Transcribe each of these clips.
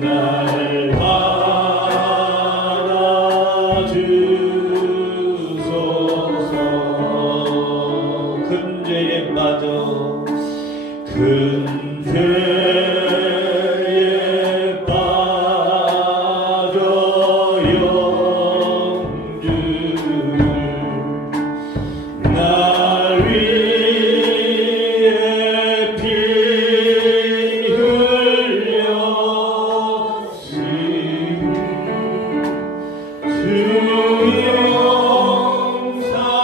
날 받아주소서. 금죄에 빠져 금죄에 빠져 영주를 날 위해 피 흘렸으니 주 영상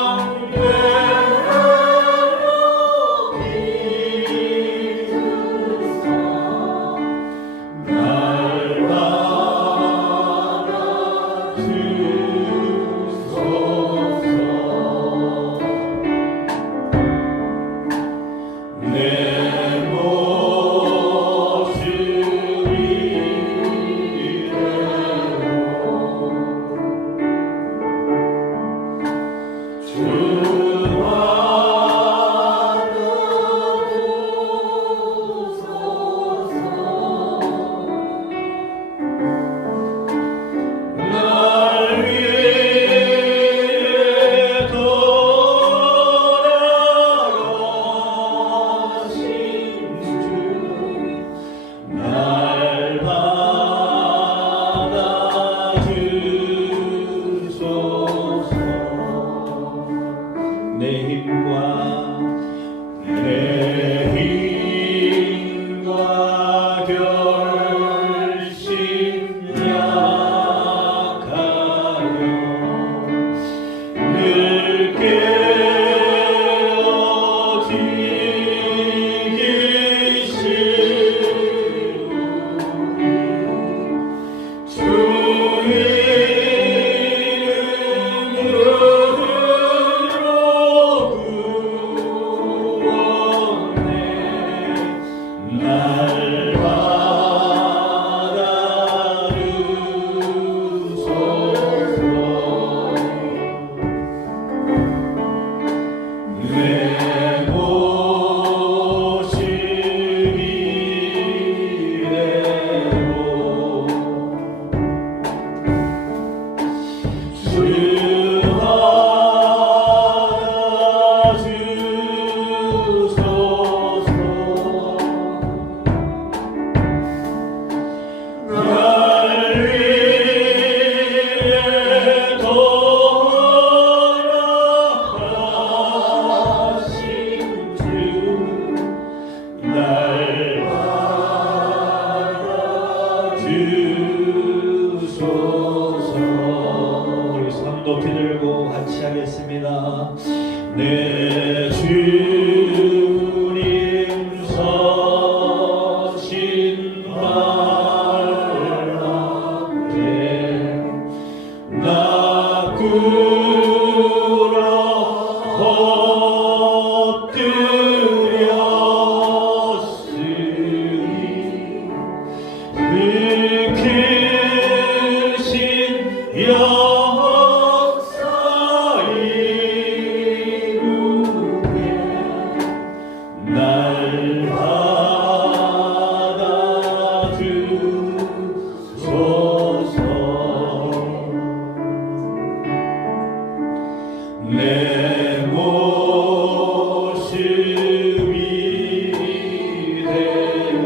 우리 손 높이 들고 같이 하겠습니다. 내 주님 서신 발 앞에 나 꿇어 엎드렸으니 그 크신 역사 이루게 날 받아주소서. 내 모습이 되고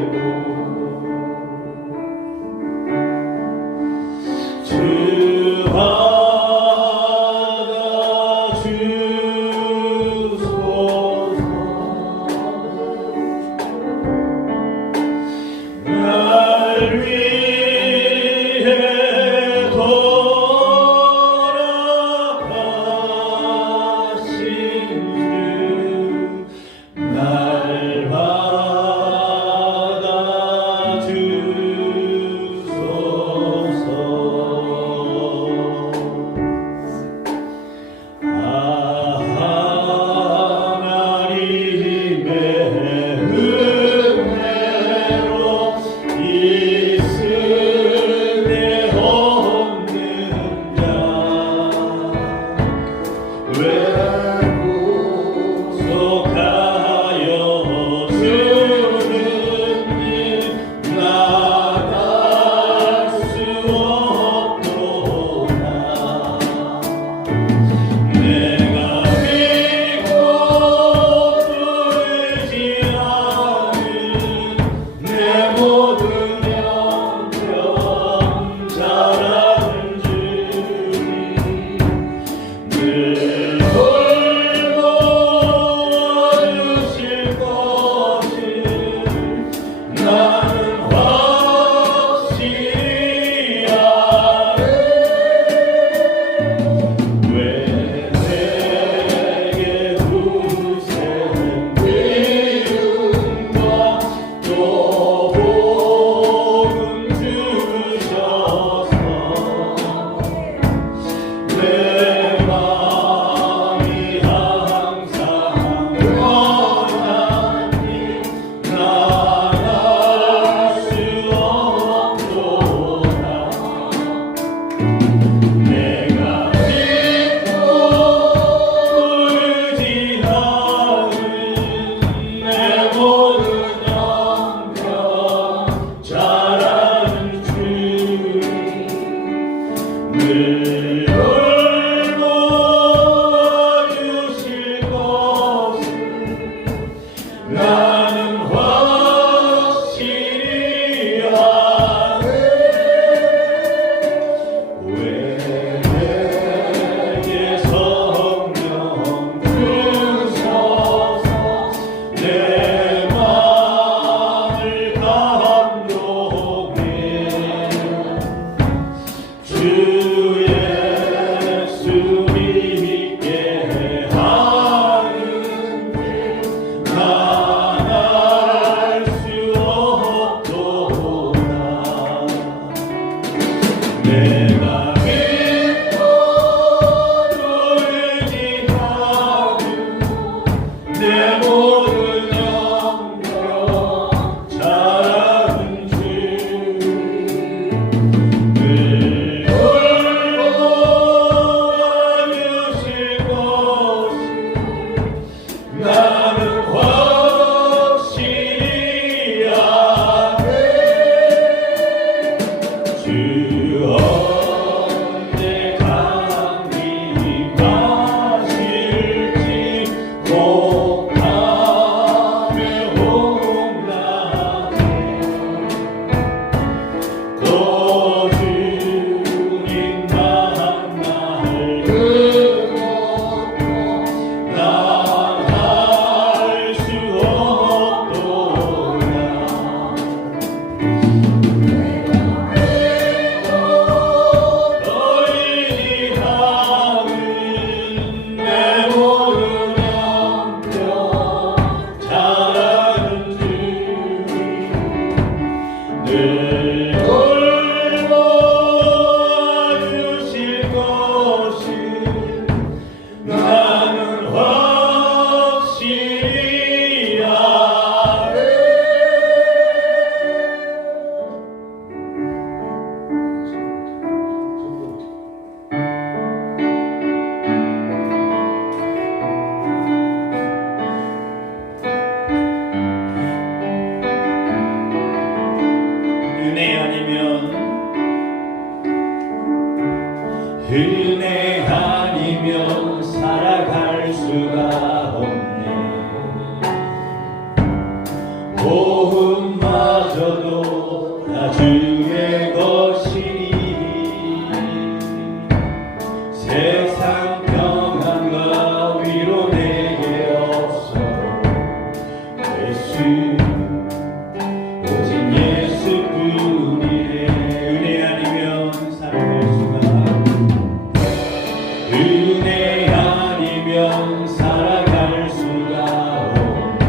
내가 믿고 의지하는 내 모든 영광 잘하는 주 늘 돌보아주실 것을 나는 확실히 아네. 주 언제 감히 임하실지 못하며 혼나네. 또 주님 만날 그것도 난 알 수 없도다. 너희들이 하는 내 모든 영병 잘하는 주 늘 돌보아주실 것을 나는 확실히 아네. 은혜 아니면 살아갈 수가 없네. 도움마저도 다 주의 것이니 세상 평안과 위로 내게 없어. 예수 오직 예수뿐이네. 은혜 아니면 살아갈 수가 은혜 아니면 살아갈 수가 없네.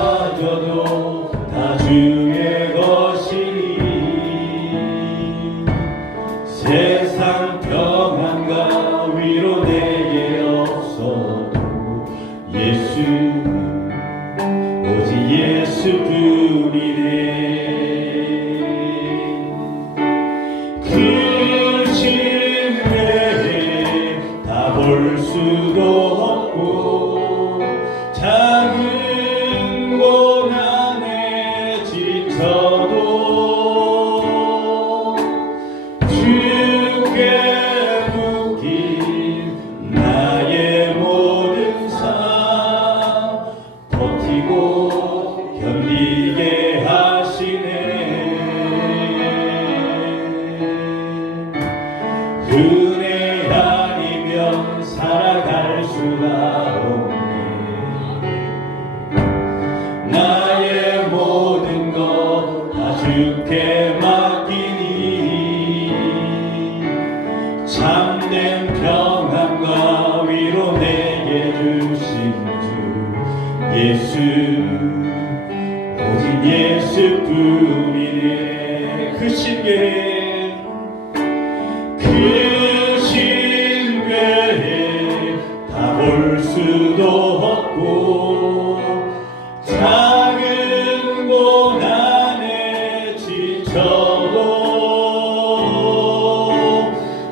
도움마저도 다 주의 것이니 세상 평안과 위로 내게 없어도 예수 오직 예수뿐이네. 그 신뢰에 다 볼 수도 없고 작은 고난에 지쳐도 주께 묶인 나의 모든 삶 버티고 견디게 하시네. 은혜 아니면 살아갈 수가 없네. 나의 모든 것 다 주께 맡기니 참된 평안과 위로 내게 주신 주 예수 오직 예수뿐이네. 그 신뢰에 그 신뢰에 다 볼 수도 없고 작은 고난에 지쳐도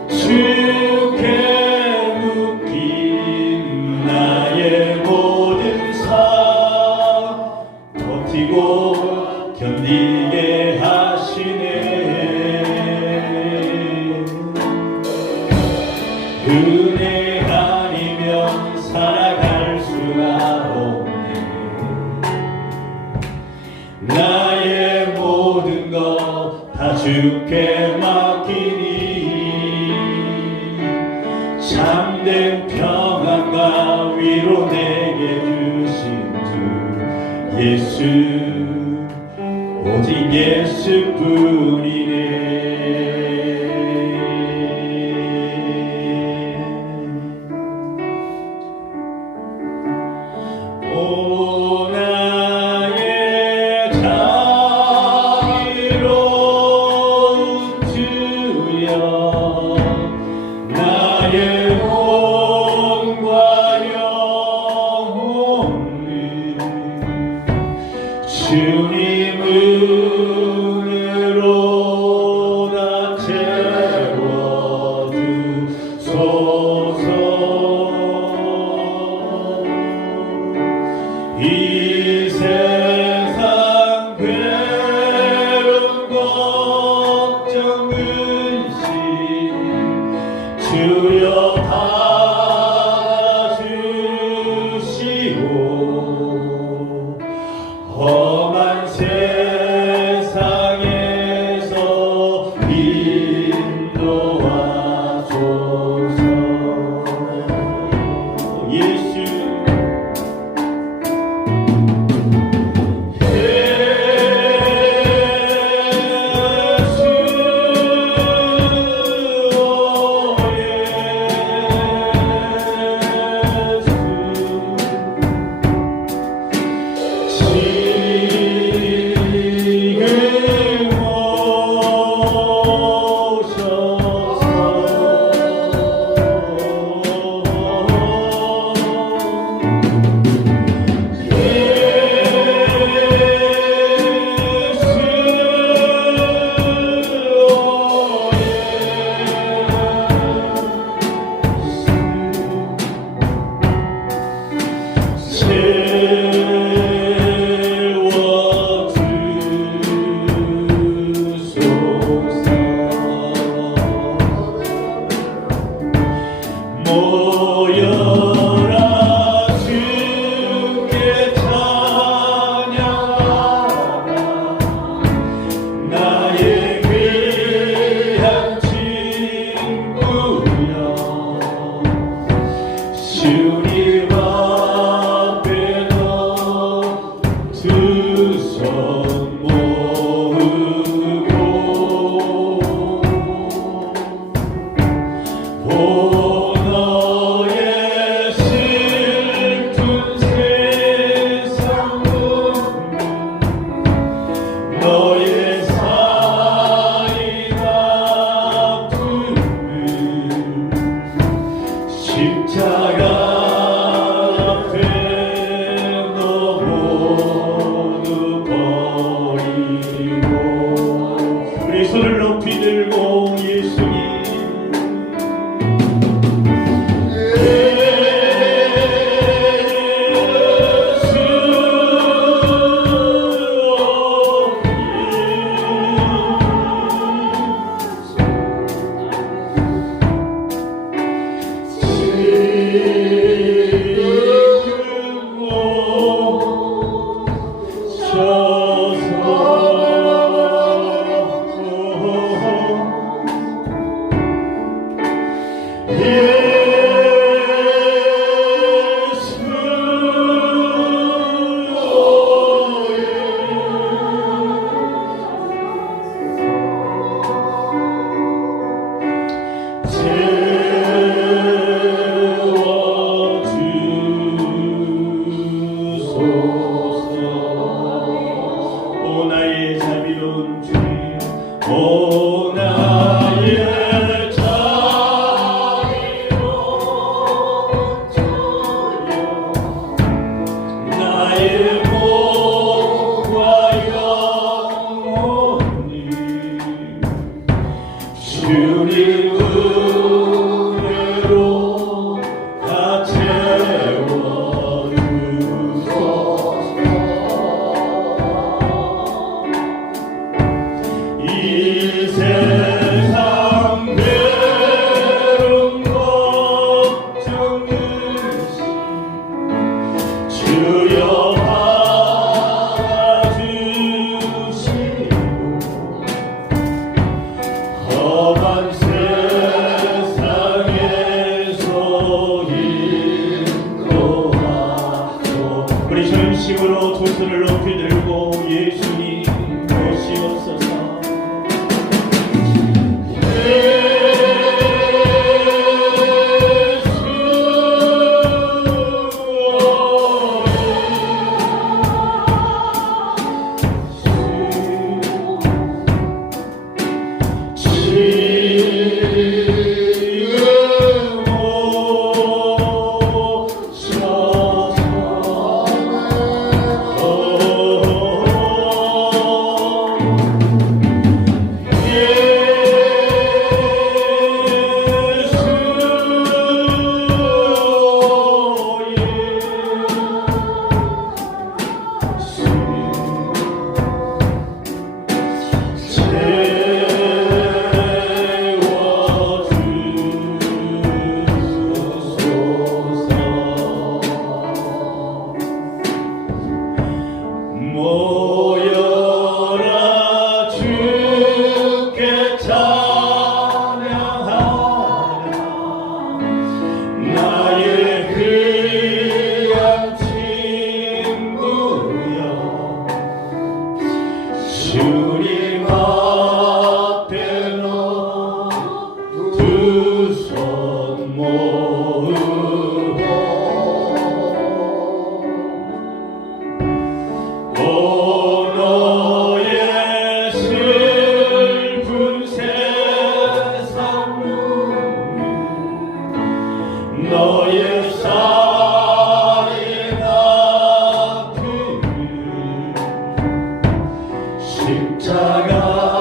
주께 묶인 나의 모든 삶 버티고 견디게 하시네. 은혜 아니면 살아갈 수가 없네. 나의 모든 것 다 주께 맡기니 참된 평안과 위로 내게 주신 주 예수 오직 예수뿐이네. 오 나의 자비 너의 살인 아픔을 십자가 앞에 너 모두 버리고 우리 손을 높이 들고 예수님 오 나의 자비로운 주님 오 나의 자비로운 주님 나의 몸과 영혼이 주님 은혜로 다 채워주소서 이 세상 괴로운 걱정 없이 주여 받아주시고 험한 세상에서 인도하소 우리 전심으로 두 손을 높이 들고 예수님 오시옵소서 모여라 주께 찬양하라 나의 귀한 친구여 주님 앞에 너 두 손 모으고 오 너의 슬픈 세상 너의 살인 아픔을 십자가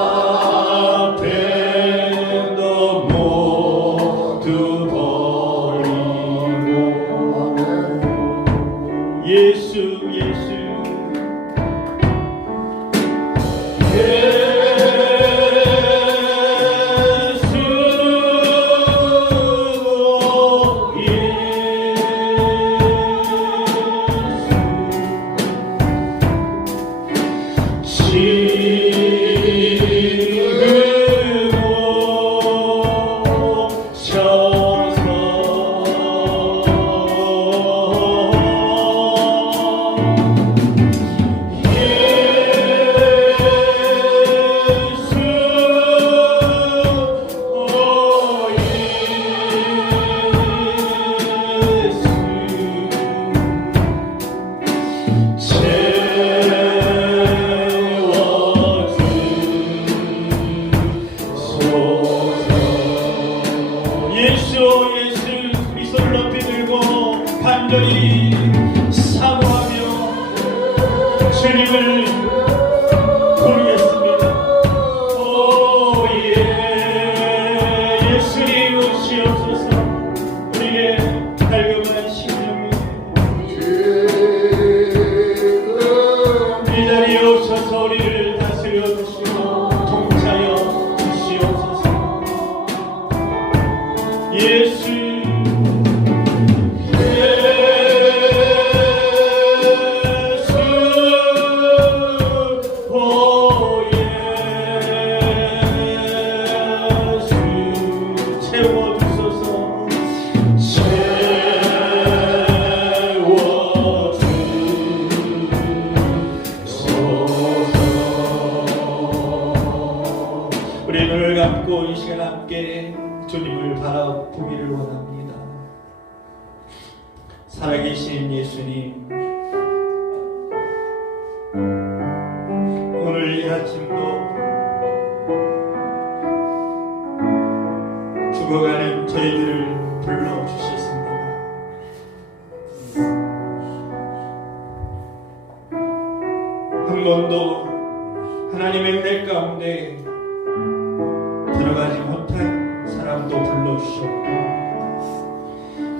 주시고 통치하여 주시옵소서. 예수 우리 눈을 감고 이 시간 함께 주님을 바라보기를 원합니다. 살아계신 예수님, 오늘 이 아침도 죽어가는 저희들을 불러주셨습니다. 한 번도 하나님의 은혜 가운데 들어가지 못한 사람도 불러주셨고,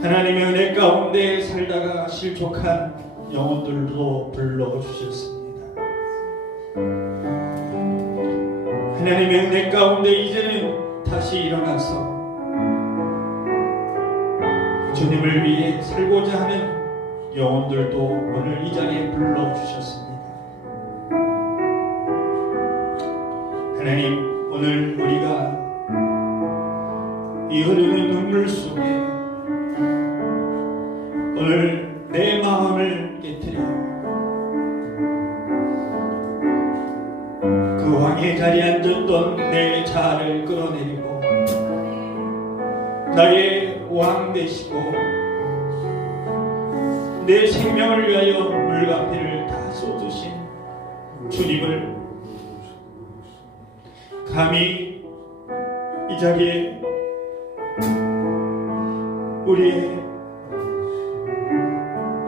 하나님의 은혜 가운데 살다가 실족한 영혼들도 불러주셨습니다. 하나님의 은혜 가운데 이제는 다시 일어나서 주님을 위해 살고자 하는 영혼들도 오늘 이 자리에 불러주셨습니다. 하나님, 오늘 우리가 이 흐르는 눈물 속에 오늘 내 마음을 깨뜨려 그 왕의 자리에 앉았던 내 자아를 끌어내리고 나의 왕 되시고 내 생명을 위하여 물과 피를 다 쏟으신 주님을 감히 이 자리에 우리의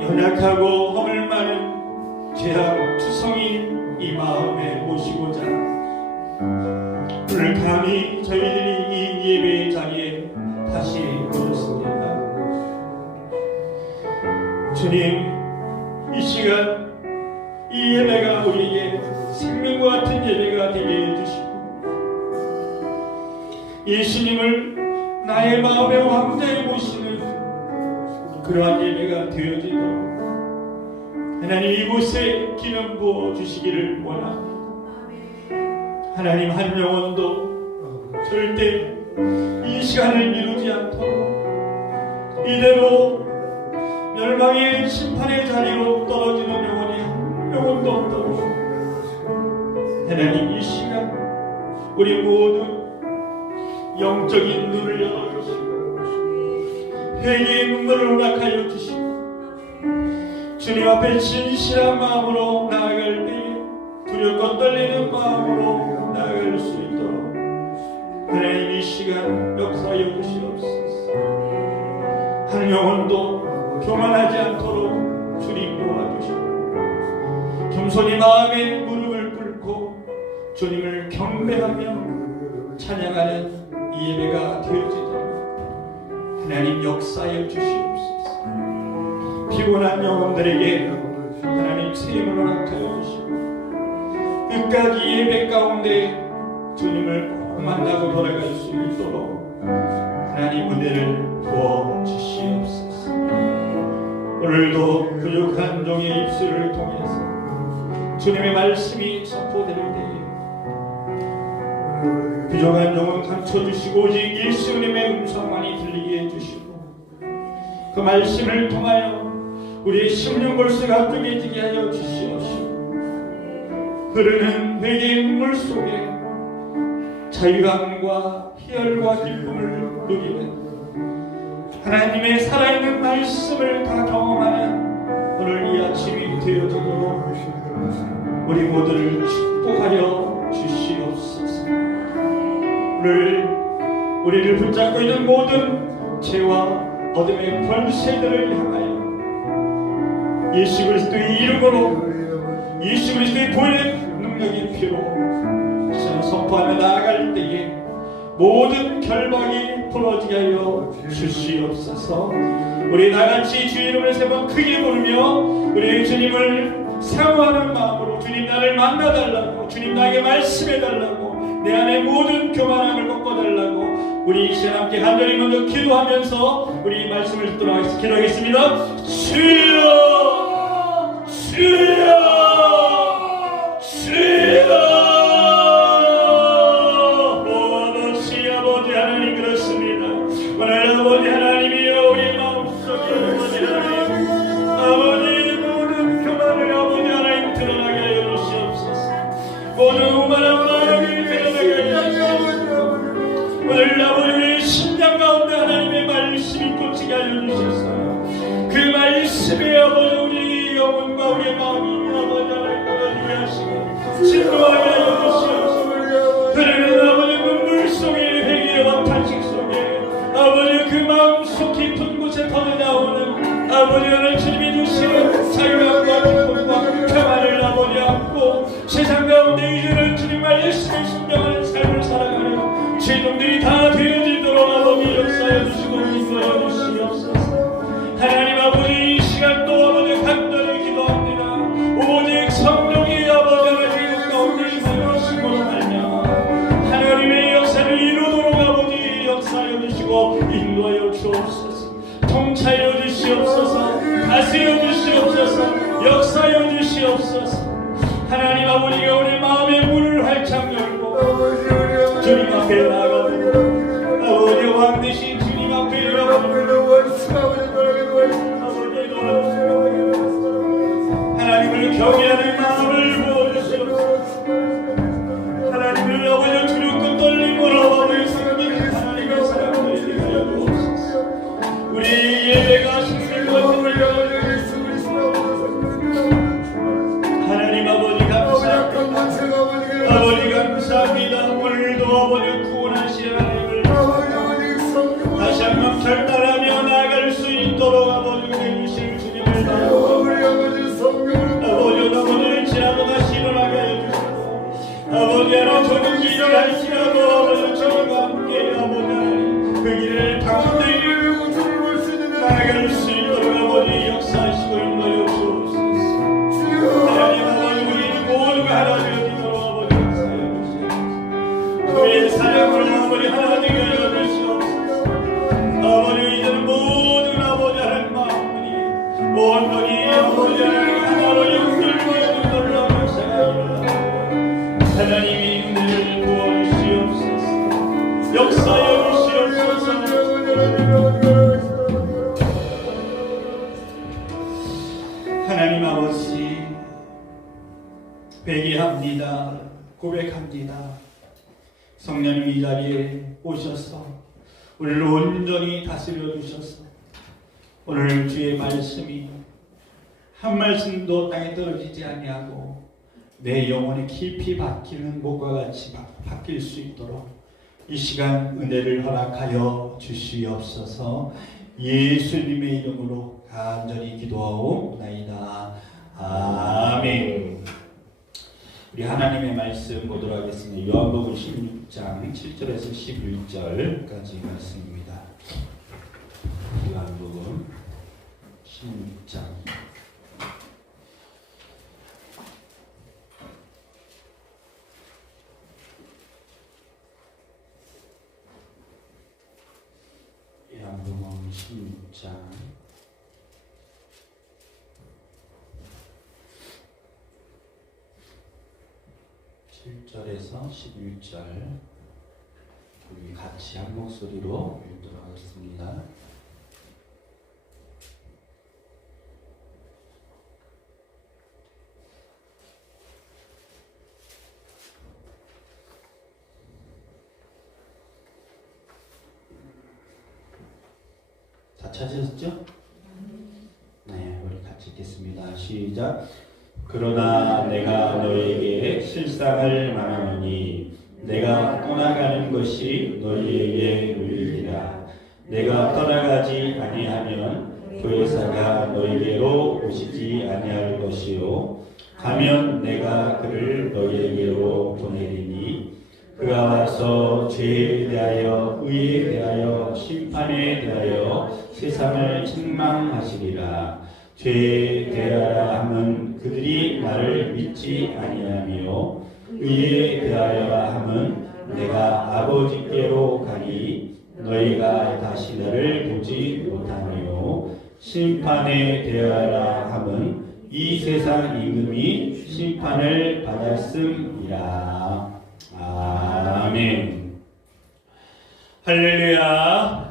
연약하고 허물 많은 죄악 투성인 이 마음에 모시고자 오늘 감히 저희들이 이 예배의 자리에 다시 모였습니다. 주님, 이 시간 이 예배가 우리에게 생명과 같은 예배가 되게 해주시고 예수님을 나의 마음의 왕자에 모시는 그러한 예배가 되어지도록 하나님 이곳에 기름 부어 주시기를 원합니다. 하나님, 한 영혼도 절대 이 시간을 미루지 않도록 이대로 멸망의 심판의 자리로 떨어지는 영혼이 한 영혼도 없도록 하나님, 이 시간 우리 모두 영적인 눈을 열어주시고 회개의 눈물을 허락하여 주시고 주님 앞에 진실한 마음으로 나아갈 때에 두렵고 떨리는 마음으로 나아갈 수 있도록 하나님 이 시간 역사하여 주시옵소서. 한 영혼도 교만하지 않도록 주님 도와주시고 겸손히 마음의 무릎을 꿇고 주님을 경배하며 찬양하는 이 예배가 되어지도록 하나님 역사해 주시옵소서. 피곤한 영혼들에게 하나님 새 힘을 허락하여 주시고 끝까지 예배 가운데 주님을 꼭 만나고 돌아갈 수 있도록 하나님 은혜를 부어 주시옵소서. 오늘도 부족한 종의 입술을 통해서 주님의 말씀이 선포될 때에 부족한 종은 감춰주시고 오직 예수님의 음성만이 들리게 해주시고 그 말씀을 통하여 우리의 심령 골수가 뜨개지게 하여 주시옵시고 흐르는 회개의 눈물 속에 자유함과 희열과 기쁨을 누리는 하나님의 살아있는 말씀을 다 경험하는 오늘 이 아침이 되어지도록 우리 모두를 축복하여 주시옵소서. 오늘 우리를 붙잡고 있는 모든 죄와 어둠의 권세들을 향하여 예수 그리스도의 이름으로 예수 그리스도의 보혈의 능력의 피로 선포하며 나아갈 때에 모든 결박이 풀어지게 하여 주시옵소서. 우리 나같이 주 이름을 세 번 크게 부르며 우리 주님을 사모하는 마음으로 주님 나를 만나달라고, 주님 나에게 말씀해달라고, 내 안에 모든 교만함을 꺾어달라고 우리 이 시간 함께 간절히 먼저 기도하면서 우리 말씀을 듣도록 기도하겠습니다. 주여 주여 주여. 아버지 하나님 그렇습니다. 오늘 아버지 하나님이여 우리 마음속에 아버지 모든 교만을 아버지 하나님 드러나게 하여 주시옵소서. 모든 오만한 마음을 드러나게 하여 주시옵소서. 오늘 아버지 우리 심장 가운데 하나님의 말씀이 꽂히게 하여 주셔서 그 말씀에 아버지 우리 영혼과 우리의 마음이 아버지 하나님 걸어지게 하시고 진노하게 하여 주시옵소서. 그러면 아버지 눈물 속에 회개와 탄식 속에 아버지 그 마음 속 깊은 곳에 터져나오는 아버지 하나님 주님이 주시는 자유함과 기쁨과 평안을 아버지 안고 세상 가운데 이제는 주님 말씀에 순종하는 삶을 살아가는 죄인들이 다 되어지도록 아버지 역사해 주시고 인도하여 주시옵소서. 하나님 아버지 이 시간 또 아버지 간절히 기도합니다. 오직 성령이 아버지 하나님 가운데 임하심으로 말미암아 하나님의 역사를 이루도록 아버지 역사하여 주시고 인도하여 주옵소서. 통치하여 주시옵소서. 다스려 주시옵소서. 역사하여 주시옵소서. 하나님 아버지가 우리 마음의 문을 활짝 열고 주님 앞에 나아가고 아버지 왕 되신 주님 앞에 하나님을 경외하는 마음을 부어주시옵소서. 하나님을 아버지 두렵고 떨림으로 아버지 섬기는 하나님의 사랑을 되게 하여 주옵소서. 우리 예배가 신실과 하나님 아버지 감사합니다. 아버지 감사합니다. 오늘도 아버지 구원하시는 하나님을 다시 한번 결단하며 나아갈 수 있도록 아버지 해주실 주님을 아버지 아버지를 지나고 다시 일어나게 해주시고 아버지 하나 저는 길을 할지라도 아버지 저와 함께 아버지 하나님 그 길을 가운데 나아갈 수 있도록 아버지 역사하시고 인도하여 주옵소서. 하나님 아버지 우리는 모두가 하나 되어지도록 아버지 역사하여 주시옵소서. 우리의 사랑을 아버지 하나 되게 하여 주시옵소서. 아버지 이제는 모든 아버지 하나님 마음들이 온전히 아버지 하나님 하나로 연결되어 놀라운 역사가 일어나고 하나님이 은혜를 부어주시옵소서. 역사하여 주시옵소서. 하나님 아버지 회개합니다. 고백합니다. 성령님 이 자리에 오셔서 우리를 온전히 다스려 주셔서 오늘 주의 말씀이 한 말씀도 땅에 떨어지지 아니하고 내 영혼에 깊이 박히는 목과 같이 박힐 수 있도록 이 시간 은혜를 허락하여 주시옵소서. 예수님의 이름으로 간절히 기도하옵나이다. 아멘. 우리 하나님의 말씀 보도록 하겠습니다. 요한복음 16장 7절에서 11절까지 말씀입니다. 요한복음 16장 16장 7절에서 11절 우리 같이 한 목소리로 읽도록 하겠습니다. 다 찾으셨죠? 네, 우리 같이 읽겠습니다. 시작. 그러나 내가 너에게 실상을 말하노니 내가 떠나가는 것이 너희에게 유익이라. 내가 떠나가지 아니하면 보혜사가 너희에게로 오시지 아니할 것이요 가면 내가 그를 너희에게로 보내리니 그가 와서 죄에 대하여 의에 대하여 심판에 대하여 세상을 책망하시리라. 죄에 대하여 하면 그들이 나를 믿지 아니하며 의에 대하여 함은 내가 아버지께로 가니 너희가 다시 나를 보지 못하며 심판에 대하여 함은 이 세상 임금이 심판을 받았음이라. 아멘. 할렐루야.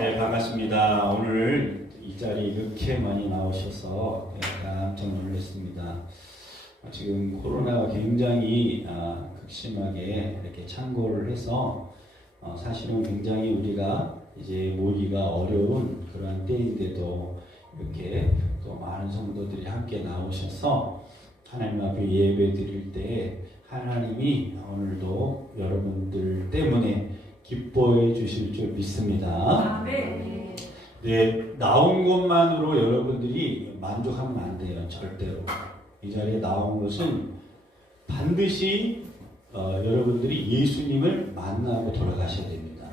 네, 반갑습니다. 오늘 이 자리에 이렇게 많이 나오셔서 깜짝 놀랐습니다. 지금 코로나가 굉장히 극심하게 이렇게 창궐을 해서 사실은 굉장히 우리가 이제 모이기가 어려운 그러한 때인데도 이렇게 또 많은 성도들이 함께 나오셔서 하나님 앞에 예배 드릴 때 하나님이 오늘도 여러분들 때문에 기뻐해 주실 줄 믿습니다. 네, 나온 것만으로 여러분들이 만족하면 안 돼요. 절대로. 이 자리에 나온 것은 반드시 여러분들이 예수님을 만나고 돌아가셔야 됩니다.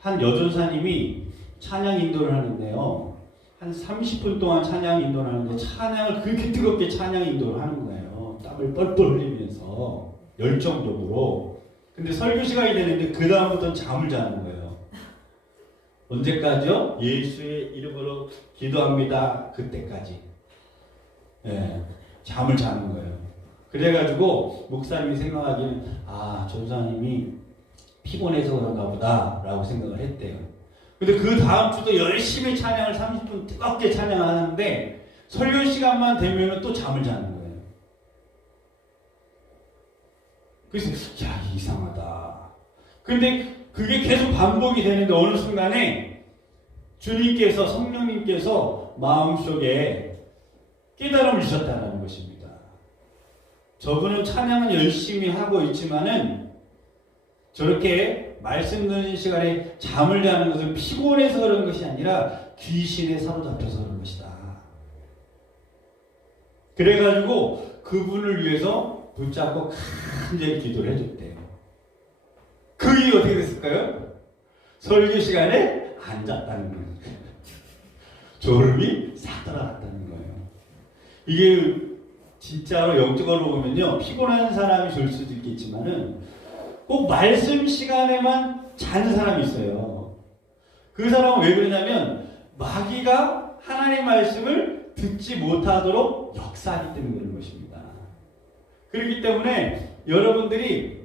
한 여전사님이 찬양 인도를 하는데요. 한 30분 동안 찬양 인도를 하는데 찬양을 그렇게 뜨겁게 찬양 인도를 하는 거예요. 땀을 뻘뻘 흘리면서 열정적으로. 근데 설교 시간이 되는데 그 다음부터는 잠을 자는 거예요. 언제까지요? 예수의 이름으로 기도합니다. 그때까지. 네, 잠을 자는 거예요. 그래가지고 목사님이 생각하기는 전사님이 피곤해서 그런가 보다 라고 생각을 했대요. 근데 그 다음 주도 열심히 찬양을 30분 뜨겁게 찬양하는데 설교 시간만 되면 또 잠을 자는 거예요. 그래서 이상하다. 근데 그게 계속 반복이 되는데 어느 순간에 주님께서 성령님께서 마음속에 깨달음을 주셨다는 것입니다. 저분은 찬양은 열심히 하고 있지만은 저렇게 말씀 듣는 시간에 잠을 자는 것은 피곤해서 그런 것이 아니라 귀신에 사로잡혀서 그런 것이다. 그래가지고 그분을 위해서 붙잡고 간절히 기도를 해줬대요. 그 일이 어떻게 됐을까요? 설교 시간에 앉았다는 거예요. 졸음이 싹 돌아갔다는 거예요. 이게 진짜로 영적으로 보면요, 피곤한 사람이 줄 수도 있겠지만은 꼭 말씀 시간에만 자는 사람이 있어요. 그 사람은 왜 그러냐면 마귀가 하나님의 말씀을 듣지 못하도록 역사하기 때문에 그런 것입니다. 그렇기 때문에 여러분들이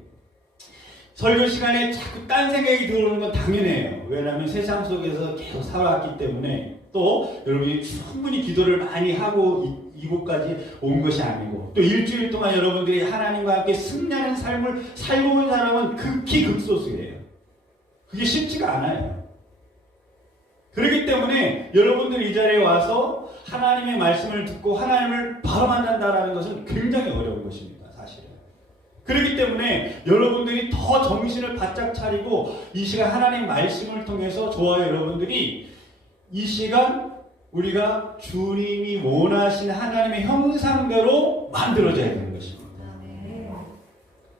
설교 시간에 자꾸 딴 생각이 들어오는 건 당연해요. 왜냐하면 세상 속에서 계속 살아왔기 때문에, 또 여러분이 충분히 기도를 많이 하고 이곳까지 온 것이 아니고, 또 일주일 동안 여러분들이 하나님과 함께 승리하는 삶을 살고 온 사람은 극히 극소수예요. 그게 쉽지가 않아요. 그렇기 때문에 여러분들이 이 자리에 와서 하나님의 말씀을 듣고 하나님을 바로 만난다는 것은 굉장히 어려운 것입니다. 사실은. 그렇기 때문에 여러분들이 더 정신을 바짝 차리고 이 시간 하나님의 말씀을 통해서 저와 여러분들이 이 시간 우리가 주님이 원하시는 하나님의 형상대로 만들어져야 되는 것입니다.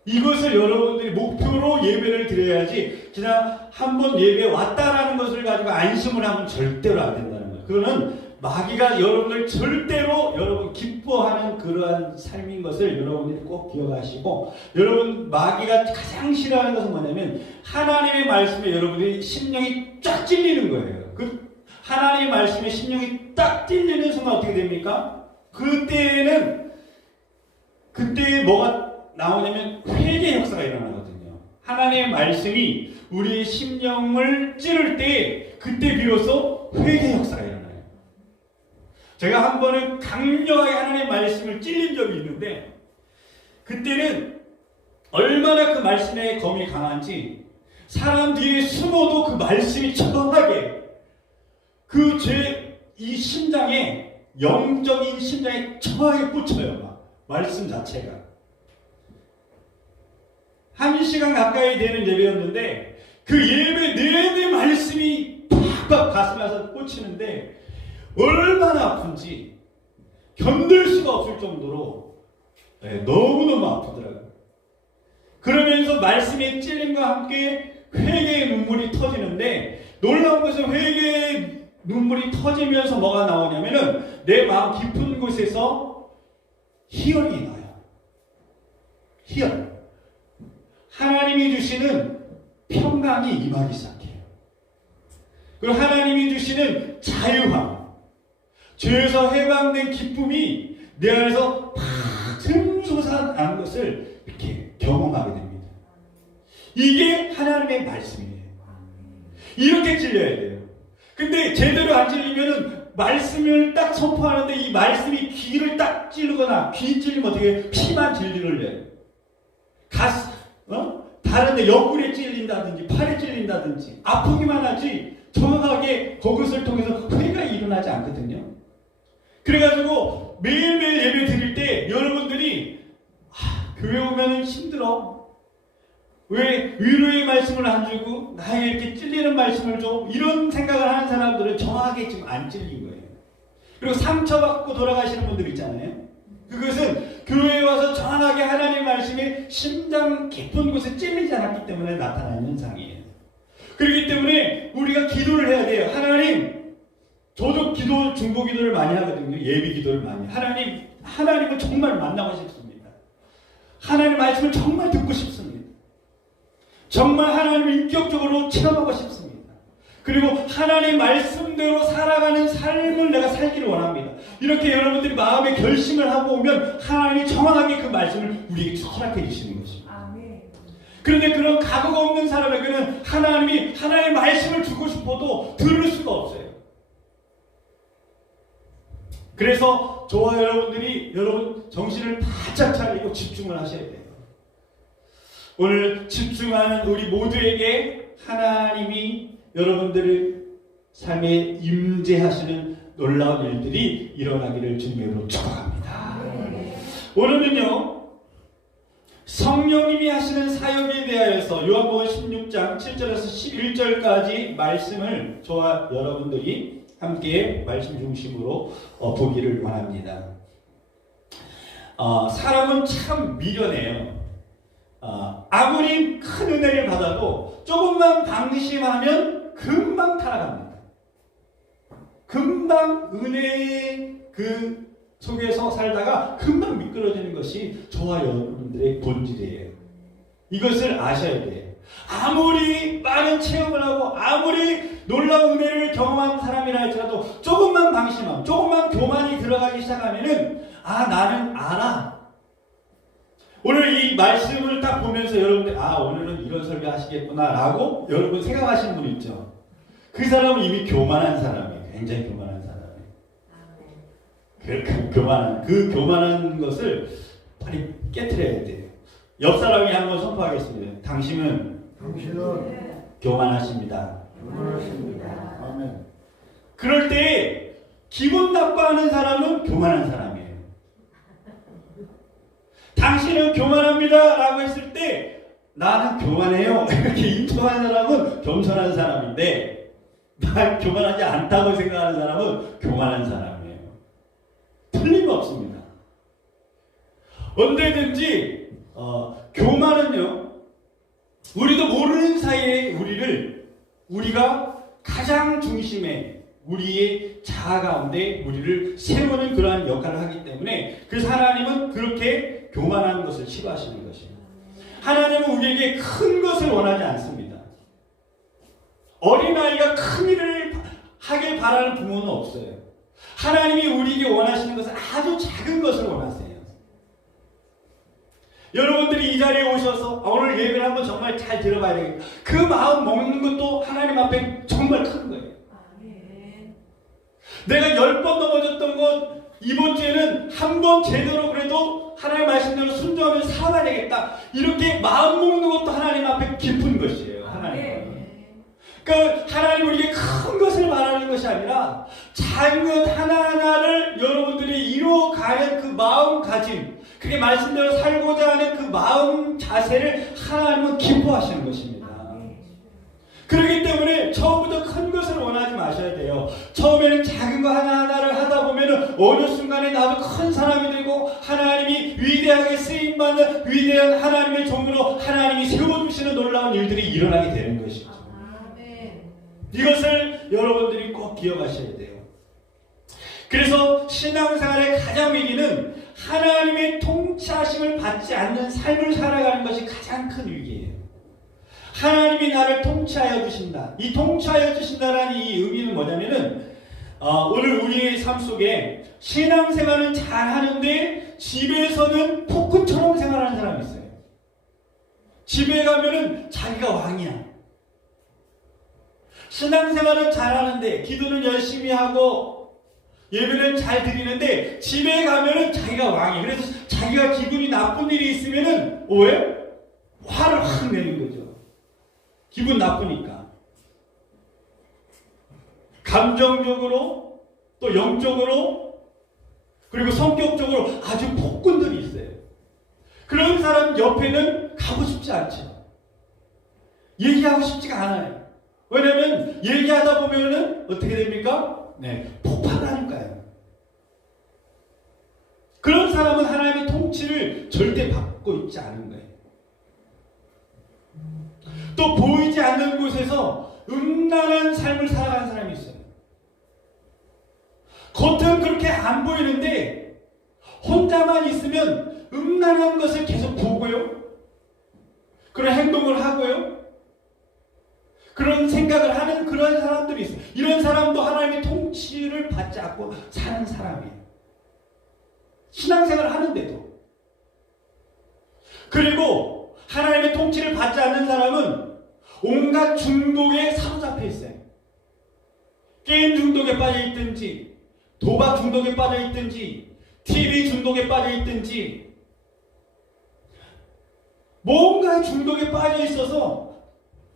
이것을 여러분들이 목표로 예배를 드려야지 그냥 한번 예배 왔다라는 것을 가지고 안심을 하면 절대로 안 된다는 거예요. 그거는 마귀가 여러분을 절대로 여러분 기뻐하는 그러한 삶인 것을 여러분들이 꼭 기억하시고, 여러분 마귀가 가장 싫어하는 것은 뭐냐면 하나님의 말씀에 여러분들이 심령이 쫙 찔리는 거예요. 그 하나님의 말씀에 심령이 딱 찔리는 순간 어떻게 됩니까? 그때 뭐가 나오냐면 회개의 역사가 일어나거든요. 하나님의 말씀이 우리의 심령을 찌를 때 그때 비로소 회개의 역사가 일어나요. 제가 한 번은 강력하게 하나님의 말씀을 찔린 적이 있는데, 그때는 얼마나 그 말씀의 검이 강한지 사람 뒤에 숨어도 그 말씀이 정확하게 이 심장에, 영적인 심장에 정확하게 꽂혀요. 막 말씀 자체가. 1시간 가까이 되는 예배였는데 그 예배 내내 말씀이 팍팍 가슴에 와서 꽂히는데 얼마나 아픈지 견딜 수가 없을 정도로 너무너무 아프더라고요. 그러면서 말씀의 찔림과 함께 회개의 눈물이 터지는데, 놀라운 것은 회개의 눈물이 터지면서 뭐가 나오냐면은 내 마음 깊은 곳에서 희열이 나요. 희열. 하나님이 주시는 평강이 임하기 시작해요. 그리고 하나님이 주시는 자유함, 죄에서 해방된 기쁨이 내 안에서 팍 샘솟아난 것을 이렇게 경험하게 됩니다. 이게 하나님의 말씀이에요. 이렇게 찔려야 돼요. 근데 제대로 안 찔리면은 말씀을 딱 선포하는데 이 말씀이 귀를 딱 찌르거나 귀 찔리면 어떻게 피만 질질 흘려요. 다른데 옆구리에 찔린다든지 팔에 찔린다든지 아프기만 하지 정확하게 그것을 통해서 회가 일어나지 않거든요. 그래가지고 매일매일 예배 드릴 때 여러분들이 교회 오면은 힘들어. 왜 위로의 말씀을 안 주고 나에게 이렇게 찔리는 말씀을 줘? 이런 생각을 하는 사람들은 정확하게 지금 안 찔린 거예요. 그리고 상처받고 돌아가시는 분들 있잖아요. 그것은 교회에 와서 정확하게 하나님의 말씀에 심장 깊은 곳에 찔리지 않았기 때문에 나타나는 현상이에요. 그렇기 때문에 우리가 기도를 해야 돼요. 하나님, 저도 중보 기도를 많이 하거든요. 예비 기도를 많이. 하나님을 정말 만나고 싶습니다. 하나님의 말씀을 정말 듣고 싶습니다. 정말 하나님을 인격적으로 체험하고 싶습니다. 그리고 하나님의 말씀대로 살아가는 삶을 내가 살기를 원합니다. 이렇게 여러분들이 마음에 결심을 하고 오면 하나님이 정확하게 그 말씀을 우리에게 허락해 주시는 것입니다. 그런데 그런 각오가 없는 사람에게는 하나님이 하나님의 말씀을 주고 싶어도 들을 수가 없어요. 그래서 저와 여러분들이 여러분 정신을 바짝 차리고 집중을 하셔야 돼요. 오늘 집중하는 우리 모두에게 하나님이 여러분들의 삶에 임재하시는 놀라운 일들이 일어나기를 주님으로 축복합니다. 오늘은요, 성령님이 하시는 사역에 대하여서 요한복음 16장 7절에서 11절까지 말씀을 저와 여러분들이 함께 말씀 중심으로 보기를 원합니다. 사람은 참 미련해요. 아무리 큰 은혜를 받아도 조금만 방심하면 금방 타락합니다. 금방 은혜의 그 속에서 살다가 금방 미끄러지는 것이 저와 여러분들의 본질이에요. 이것을 아셔야 돼요. 아무리 많은 체험을 하고 아무리 놀라운 은혜를 경험한 사람이라 할지라도 조금만 방심하면, 조금만 교만이 들어가기 시작하면은 나는 알아. 오늘 이 말씀을 딱 보면서 여러분들 오늘은 이런 설교 하시겠구나 라고 여러분 생각하시는 분 있죠. 그 사람은 이미 교만한 사람이에요. 굉장히 교만한 사람이에요. 그 교만한 것을 빨리 깨트려야 돼요. 옆 사람이 한번 선포하겠습니다. 당신은 교만하십니다. 아멘. 그럴 때 기분 나빠하는 사람은 교만한 사람이에요. 당신은 교만합니다 라고 했을 때 나는 교만해요 이렇게 인정하는 사람은 겸손한 사람인데, 난 교만하지 않다고 생각하는 사람은 교만한 사람이에요. 틀림없습니다. 언제든지 교만은요, 우리도 모르는 사이에 우리가 가장 중심에 우리의 자아 가운데 우리를 세우는 그러한 역할을 하기 때문에 그래서 하나님은 그렇게 교만한 것을 싫어하시는 것입니다. 하나님은 우리에게 큰 것을 원하지 않습니다. 어린아이가 큰 일을 하길 바라는 부모는 없어요. 하나님이 우리에게 원하시는 것은 아주 작은 것을 원하세요. 여러분들이 이 자리에 오셔서 오늘 예배를 한번 정말 잘 들어봐야 되겠다. 그 마음 먹는 것도 하나님 앞에 정말 큰 거예요. 내가 10번 넘어졌던 것 이번 주에는 한 번 제대로 그래도 하나님 말씀대로 순종하면서 살아야 되겠다. 이렇게 마음 먹는 것도 하나님 앞에 깊은 것이에요. 그러니까 하나님 우리에게 큰 것을 말하는 것이 아니라 작은 것 하나하나를 여러분들이 이루어가는 그 마음가짐, 그게 말씀대로 살고자 하는 그 마음 자세를 하나님은 기뻐하시는 것입니다. 그렇기 때문에 처음부터 큰 것을 원하지 마셔야 돼요. 처음에는 작은 거 하나하나를 하다 보면은 어느 순간에 나도 큰 사람이 되고 하나님이 위대하게 쓰임받는 위대한 하나님의 종으로 하나님이 세워주시는 놀라운 일들이 일어나게 되는 것이죠. 이것을 여러분들이 꼭 기억하셔야 돼요. 그래서 신앙생활의 가장 위기는 하나님의 통치하심을 받지 않는 삶을 살아가는 것이 가장 큰 위기예요. 하나님이 나를 통치하여 주신다. 이 통치하여 주신다라는 이 의미는 뭐냐면은 오늘 우리의 삶 속에 신앙생활은 잘하는데 집에서는 폭군처럼 생활하는 사람이 있어요. 집에 가면은 자기가 왕이야. 신앙생활은 잘하는데 기도는 열심히 하고 예배는 잘 드리는데 집에 가면은 자기가 왕이에요. 그래서 자기가 기분이 나쁜 일이 있으면은 왜? 화를 확 내는 거죠. 기분 나쁘니까. 감정적으로 또 영적으로 그리고 성격적으로 아주 폭군들이 있어요. 그런 사람 옆에는 가고 싶지 않죠. 얘기하고 싶지가 않아요. 왜냐하면 얘기하다 보면은 어떻게 됩니까? 폭발하니까요. 그런 사람은 하나님의 통치를 절대 받고 있지 않은 거예요. 또 보이지 않는 곳에서 음란한 삶을 살아가는 사람이 있어요. 겉은 그렇게 안 보이는데 혼자만 있으면 음란한 것을 계속 보고요. 그런 행동을 하고요. 그런 생각을 하는 그런 사람들이 있어요. 이런 사람도 하나님의 통치를 받지 않고 사는 사람이에요. 신앙생활을 하는데도. 그리고 하나님의 통치를 받지 않는 사람은 온갖 중독에 사로잡혀 있어요. 게임 중독에 빠져 있든지 도박 중독에 빠져 있든지 TV 중독에 빠져 있든지 뭔가 중독에 빠져 있어서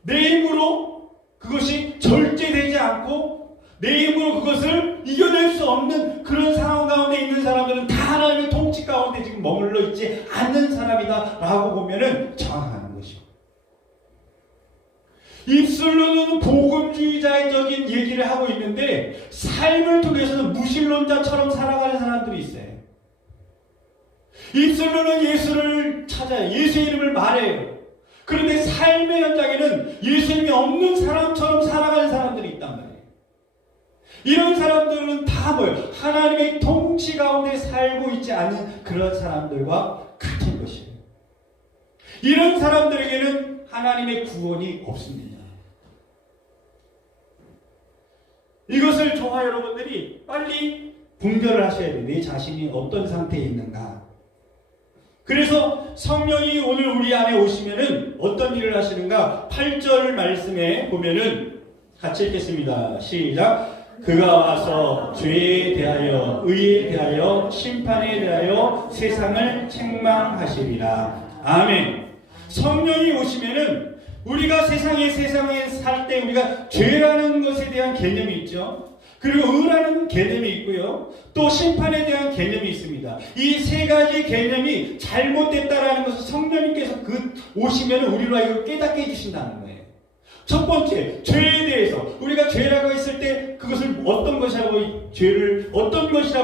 내 힘으로 그것이 절제되지 않고 내 힘으로 그것을 이겨낼 수 없는 그런 상황 가운데 있는 사람들은 다 하나님의 통치 가운데 지금 머물러 있지 않는 사람이다 라고 보면은 정확한 것이고, 입술로는 복음주의자적인 얘기를 하고 있는데 삶을 통해서는 무신론자처럼 살아가는 사람들이 있어요. 입술로는 예수를 찾아요. 예수의 이름을 말해요. 그런데 삶의 현장에는 예수님이 없는 사람처럼 살아가는 사람들이 있단 말이에요. 이런 사람들은 다 뭐예요? 하나님의 통치 가운데 살고 있지 않은 그런 사람들과 같은 것이에요. 이런 사람들에게는 하나님의 구원이 없습니다. 이것을 저와 여러분들이 빨리 분별을 하셔야 돼요. 내 자신이 어떤 상태에 있는가. 그래서 성령이 오늘 우리 안에 오시면은 어떤 일을 하시는가? 8절 말씀에 보면은 같이 읽겠습니다. 시작. 그가 와서 죄에 대하여 의에 대하여 심판에 대하여 세상을 책망하시리라. 아멘. 성령이 오시면은 우리가 세상에 살 때 우리가 죄라는 것에 대한 개념이 있죠. 그리고 의라는 개념이 있고요. 또 심판에 대한 개념이 있습니다. 이 세 가지 개념이 잘못됐다라는 것을 성령님께서 오시면 우리로 하여금 깨닫게 해주신다는 거예요. 첫 번째, 죄에 대해서 우리가 죄라고 했을 때 그것을 어떤 것이라고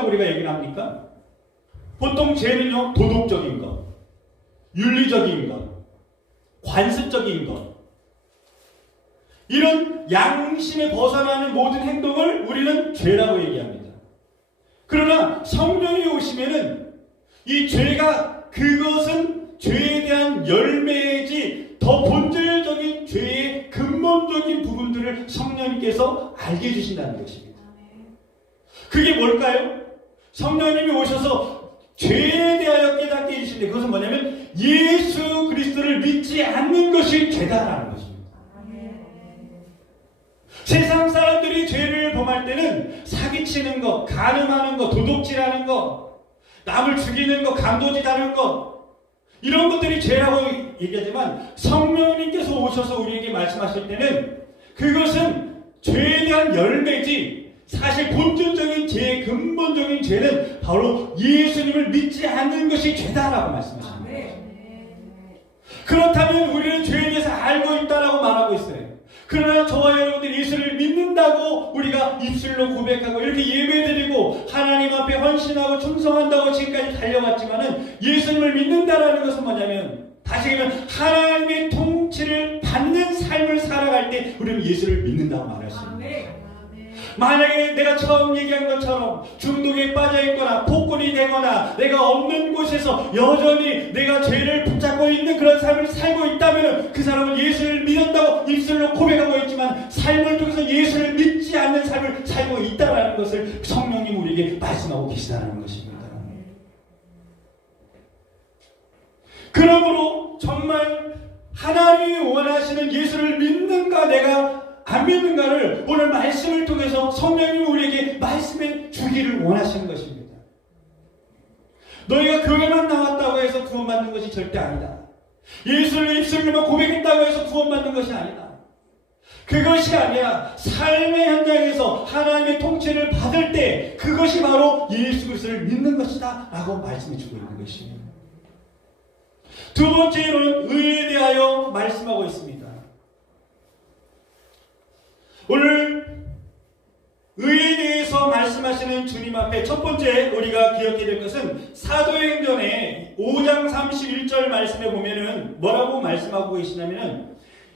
우리가 얘기를 합니까? 보통 죄는요, 도덕적인 것, 윤리적인 것, 관습적인 것, 이런 양심에 벗어나는 모든 행동을 우리는 죄라고 얘기합니다. 그러나 성령이 오시면은 이 죄가 그것은 죄에 대한 열매이지 더 본질적인 죄의 근본적인 부분들을 성령님께서 알게 해주신다는 것입니다. 그게 뭘까요? 성령님이 오셔서 죄에 대하여 깨닫게 해주시는데 그것은 뭐냐면 예수 그리스도를 믿지 않는 것이 죄다라는 것입니다. 세상 사람들이 죄를 범할 때는 사기치는 것, 간음하는 것, 도둑질하는 것, 남을 죽이는 것, 강도짓하는 것, 이런 것들이 죄라고 얘기하지만 성령님께서 오셔서 우리에게 말씀하실 때는 그것은 죄에 대한 열매지 사실 본질적인 죄의 근본적인 죄는 바로 예수님을 믿지 않는 것이 죄다라고 말씀하십니다. 그렇다면 우리는 죄에 대해서 알고 있다라고 말하고 있어요. 그러나 저와 여러분들이 예수를 믿는다고 우리가 입술로 고백하고 이렇게 예배드리고 하나님 앞에 헌신하고 충성한다고 지금까지 달려왔지만은 예수님을 믿는다라는 것은 뭐냐면 다시 얘기하면 하나님의 통치를 받는 삶을 살아갈 때 우리는 예수를 믿는다고 말할 수 있는 거예요. 아멘. 만약에 내가 처음 얘기한 것처럼 중독에 빠져있거나 폭군이 되거나 내가 없는 곳에서 여전히 내가 죄를 붙잡고 있는 그런 삶을 살고 있다면 그 사람은 예수를 믿었다고 입술로 고백하고 있지만 삶을 통해서 예수를 믿지 않는 삶을 살고 있다는 것을 성령님 우리에게 말씀하고 계시다는 것입니다. 그러므로 정말 하나님이 원하시는 예수를 믿는가 내가 안 믿는가를 오늘 말씀을 통해서 성령님이 우리에게 말씀해 주기를 원하시는 것입니다. 너희가 교회만 나왔다고 해서 구원받는 것이 절대 아니다. 예수를 입술로만 고백했다고 해서 구원받는 것이 아니다. 그것이 아니라 삶의 현장에서 하나님의 통치를 받을 때 그것이 바로 예수 그리스도를 믿는 것이다 라고 말씀해 주고 있는 것입니다. 두 번째로는 의에 대하여 말씀하고 있습니다. 오늘 의에 대해서 말씀하시는 주님 앞에 첫 번째 우리가 기억해야 될 것은 사도행전의 5장 31절 말씀에 보면은 뭐라고 말씀하고 계시냐면은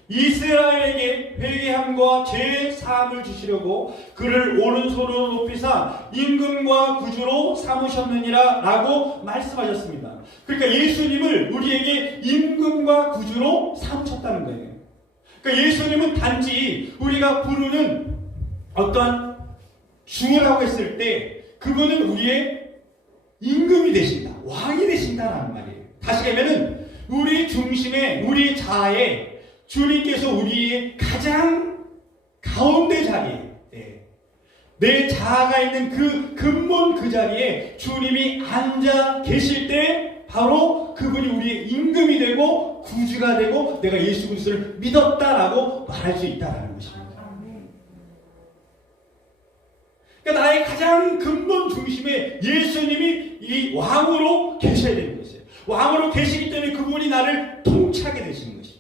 이스라엘에게 회개함과 죄 사함을 주시려고 그를 오른손으로 높이사 임금과 구주로 삼으셨느니라 라고 말씀하셨습니다. 그러니까 예수님을 우리에게 임금과 구주로 삼으셨다는 거예요. 그러니까 예수님은 단지 우리가 부르는 어떤 주라고 했을 때 그분은 우리의 임금이 되신다. 왕이 되신다라는 말이에요. 다시 하면은 우리 중심에 우리 자아에 주님께서 우리의 가장 가운데 자리에 내 자아가 있는 그 근본 그 자리에 주님이 앉아 계실 때 바로 그분이 우리의 임금이 되고 구주가 되고 내가 예수 그리스도를 믿었다라고 말할 수 있다라는 것입니다. 그러니까 나의 가장 근본 중심에 예수님이 이 왕으로 계셔야 되는 것이에요. 왕으로 계시기 때문에 그분이 나를 통치하게 되시는 것이죠.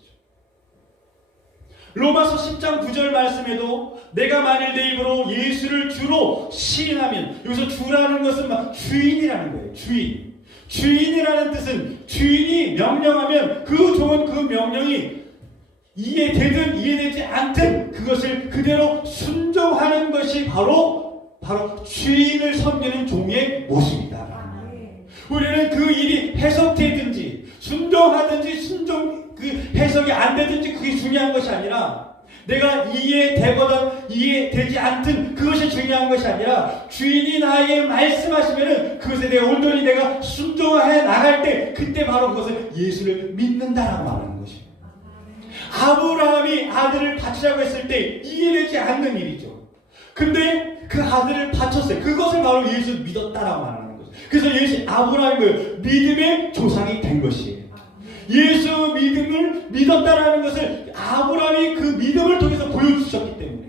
로마서 10장 9절 말씀에도 내가 만일 내 입으로 예수를 주로 시인하면 여기서 주라는 것은 막 주인이라는 거예요. 주인. 주인이라는 뜻은 주인이 명령하면 그 종은 그 명령이 이해되든 이해되지 않든 그것을 그대로 순종하는 것이 바로 주인을 섬기는 종의 모습이다. 우리는 그 일이 해석되든지 순종하든지 그 해석이 안 되든지 그게 중요한 것이 아니라 내가 이해되거나 이해되지 않든 그것이 중요한 것이 아니라 주인이 나에게 말씀하시면은 그것에 대해 온전히 내가 순종해 나갈 때 그때 바로 그것을 예수를 믿는다라고 말하는 것입니다. 아브라함이 아들을 바치라고 했을 때 이해되지 않는 일이죠. 근데 그 아들을 바쳤어요. 그것을 바로 예수 믿었다라고 말하는 거죠. 그래서 예수 아브라함이 믿음의 조상이 된 것이에요. 예수 믿음을 믿었다라는 것을 아브라함이 그 믿음을 통해서 보여주셨기 때문에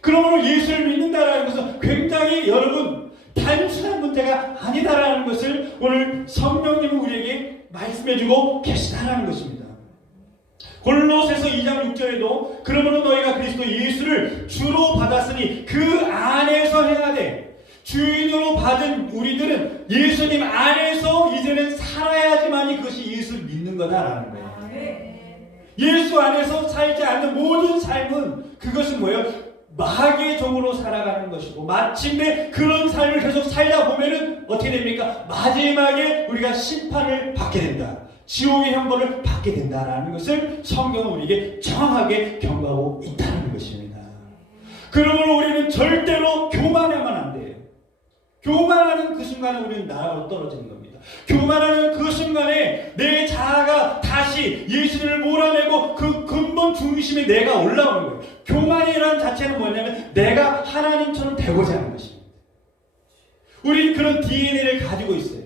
그러므로 예수를 믿는다라는 것은 굉장히 여러분 단순한 문제가 아니다라는 것을 오늘 성령님은 우리에게 말씀해주고 계시다라는 것입니다. 골로새서 2장 6절에도 그러므로 너희가 그리스도 예수를 주로 받았으니 그 안에서 행하되 주인으로 받은 우리들은 예수님 안에서 이제는 살아야지만이 그것이 예수를 믿는 거다라는 거예요. 예수 안에서 살지 않는 모든 삶은 그것은 뭐예요? 마귀의 종으로 살아가는 것이고 마침내 그런 삶을 계속 살다 보면은 어떻게 됩니까? 마지막에 우리가 심판을 받게 된다. 지옥의 형벌을 받게 된다라는 것을 성경은 우리에게 정확하게 경고하고 있다는 것입니다. 그러므로 우리는 절대로 교만하면 안 돼요. 교만하는 그 순간에 우리는 나라로 떨어지는 겁니다. 교만하는 그 순간에 내 자아가 다시 예수를 몰아내고 그 근본 중심에 내가 올라오는 거예요. 교만이라는 자체는 뭐냐면 내가 하나님처럼 되고자 하는 것입니다. 우리는 그런 DNA를 가지고 있어요.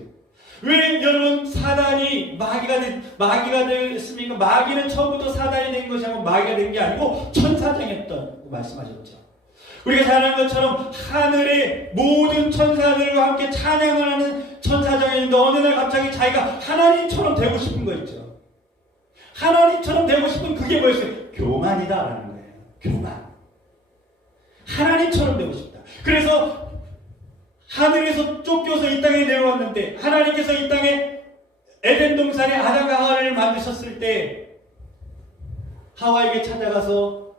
왜 여러분 사단이 마귀가 됐습니까? 마귀는 처음부터 사단이 된 것이 아니고 마귀가 된 게 아니고 천사장이었다고 말씀하셨죠. 우리가 잘 아는 것처럼 하늘의 모든 천사들과 함께 찬양을 하는 천사장이었는데 어느 날 갑자기 자기가 하나님처럼 되고 싶은 거 있죠. 하나님처럼 되고 싶은 그게 뭐였어요? 교만이다라는 거예요. 교만. 하나님처럼 되고 싶다. 그래서 하늘에서 쫓겨서 이 땅에 내려왔는데 하나님께서 이 땅에 에덴 동산에 아담과 하와를 만드셨을 때 하와에게 찾아가서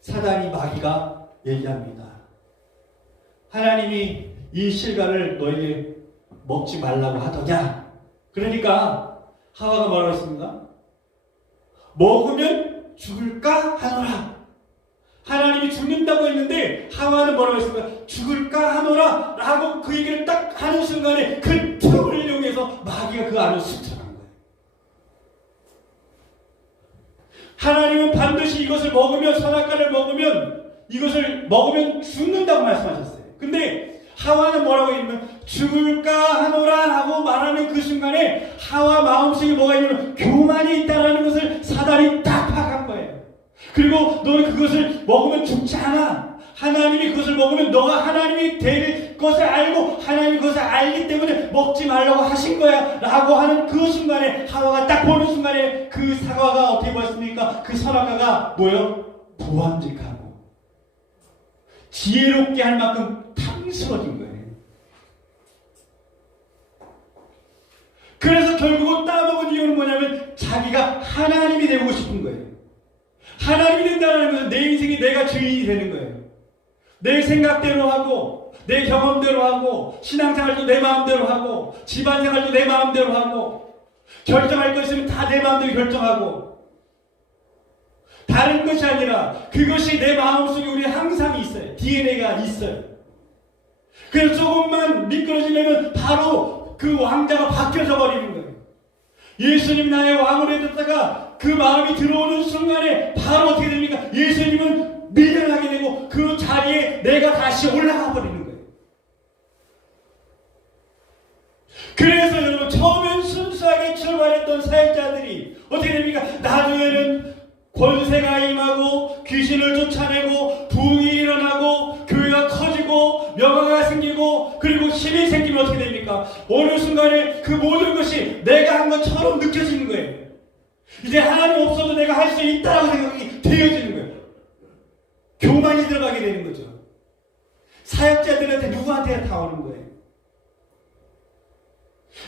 사단이 마귀가 얘기합니다. 하나님이 이 실과를 너에게 먹지 말라고 하더냐? 그러니까 하와가 뭐라고 했습니까? 먹으면 죽을까 하노라. 하나님이 죽는다고 했는데 하와는 뭐라고 했습니까? 죽을까 하노라 라고 그 얘기를 딱 하는 순간에 그 틈을 이용해서 마귀가 그 안으로 스쳐간 거예요. 하나님은 반드시 이것을 먹으면, 선악과를 먹으면, 이것을 먹으면 죽는다고 말씀하셨어요. 근데 하와는 뭐라고 했냐면 죽을까 하노라 라고 말하는 그 순간에 하와 마음속에 뭐가 있냐면 교만이 있다는 것을 사단이 딱 파악한 거예요. 그리고 너는 그것을 먹으면 죽지 않아. 하나님이 그것을 먹으면 너가 하나님이 될 것을 알고 하나님이 그것을 알기 때문에 먹지 말라고 하신 거야 라고 하는 그 순간에 하와가 딱 보는 순간에 그 사과가 어떻게 보였습니까? 그 선악과가 뭐예요? 보암직하고 지혜롭게 할 만큼 탐스러진 거예요. 그래서 결국은 따먹은 이유는 뭐냐면 자기가 하나님이 되고 싶은 거예요. 하나님이 된다는 것은 내 인생이 내가 주인이 되는 거예요. 내 생각대로 하고 내 경험대로 하고 신앙생활도 내 마음대로 하고 집안생활도 내 마음대로 하고 결정할 것 있으면 다 내 마음대로 결정하고 다른 것이 아니라 그것이 내 마음속에 우리 항상 있어요. DNA가 있어요. 그래서 조금만 미끄러지면 바로 그 왕자가 바뀌어져 버리는 거예요. 예수님 나의 왕으로 해뒀다가 그 마음이 들어오는 순간에 바로 어떻게 됩니까? 예수님은 밀려나게 되고 그 자리에 내가 다시 올라가 버리는 거예요. 그래서 여러분 처음엔 순수하게 출발했던 사역자들이 어떻게 됩니까? 나중에는 권세가 임하고 귀신을 쫓아내고 부흥이 일어나고 교회가 커지고 명화가 생기고 그리고 힘이 생기면 어떻게 됩니까? 어느 순간에 그 모든 것이 내가 한 것처럼 느껴지는 거예요. 이제 하나님 없어도 내가 할 수 있다고 생각이 되어지는 거예요. 교만이 들어가게 되는 거죠. 사역자들한테 누구한테 다 오는 거예요.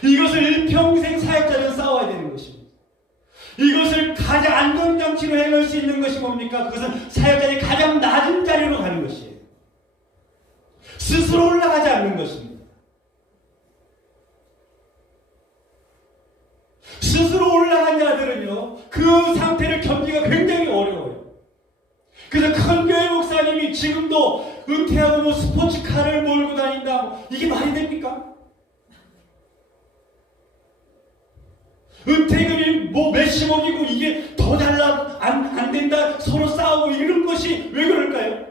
이것을 일평생 사역자들은 싸워야 되는 것입니다. 이것을 가장 안전장치로 해낼 수 있는 것이 뭡니까? 그것은 사역자들이 가장 낮은 자리로 가는 것이에요. 스스로 올라가지 않는 것입니다. 스스로 올라간 자들은요, 그 상태를 견디기가 굉장히 어려워요. 그래서 큰 교회 목사님이 지금도 은퇴하고 뭐 스포츠카를 몰고 다닌다, 이게 말이 됩니까? 은퇴금이 뭐 몇십억이고 이게 더 달라 안 된다 서로 싸우고 이런 것이 왜 그럴까요?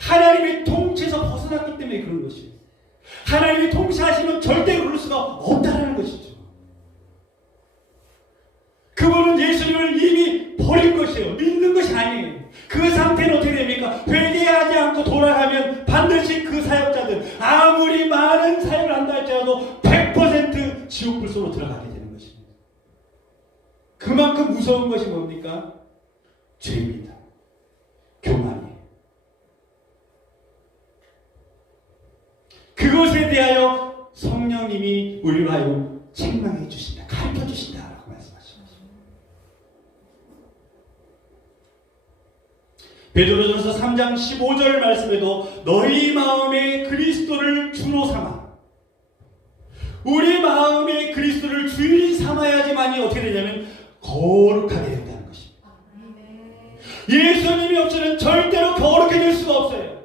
하나님의 통치에서 벗어났기 때문에 그런 것이에요. 하나님이 통치하시면 절대 그럴 수가 없다는 것이죠. 그분은 예수님을 이미 버린 것이에요. 믿는 것이 아니에요. 그 상태는 어떻게 됩니까? 회개하지 않고 돌아가면 반드시 그 사역자들 아무리 많은 사역을 한다 할지라도 100% 지옥 불소로 들어가게 되는 것입니다. 그만큼 무서운 것이 뭡니까? 죄입니다. 교만이에요. 그것에 대하여 성령님이 우리로 하여금 책망해 주신다, 가르쳐 주신다라고 말씀하십니다. 베드로전서 3장 15절 말씀에도 너희 마음에 그리스도를 주로 삼아, 우리 마음에 그리스도를 주인 삼아야지만이 어떻게 되냐면 거룩하게 된다는 것입니다. 예수님이 없이는 절대로 거룩해질 수가 없어요.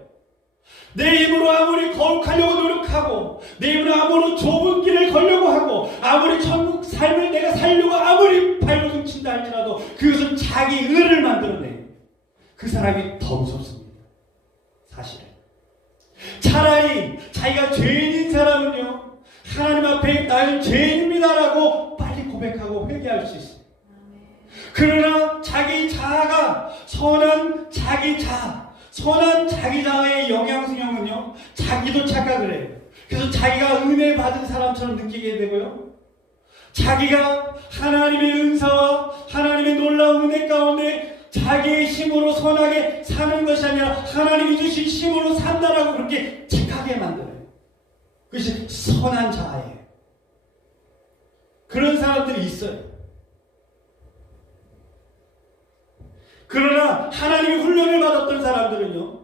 내 힘으로 아무리 거룩하려고 노력하고 내 힘으로 아무리 좁은 길을 걸려고 하고 아무리 천국 삶을 내가 살려고 아무리 발버둥 친다 할지라도 그것은 자기 의를 만들어내. 그 사람이 더 무섭습니다. 사실은 차라리 자기가 죄인인 사람은요, 하나님 앞에 나는 죄인입니다라고 빨리 고백하고 회개할 수 있어요. 그러나 자기 자아가 선한 자기 자아의 영향성형은요, 자기도 착각을 해요. 그래서 자기가 은혜 받은 사람처럼 느끼게 되고요, 자기가 하나님의 은사와 하나님의 놀라운 은혜 가운데 자기의 힘으로 선하게 사는 것이 아니라 하나님이 주신 힘으로 산다라고 그렇게 착하게 만들어요. 그것이 선한 자아예요. 그런 사람들이 있어요. 그러나 하나님의 훈련을 받았던 사람들은요,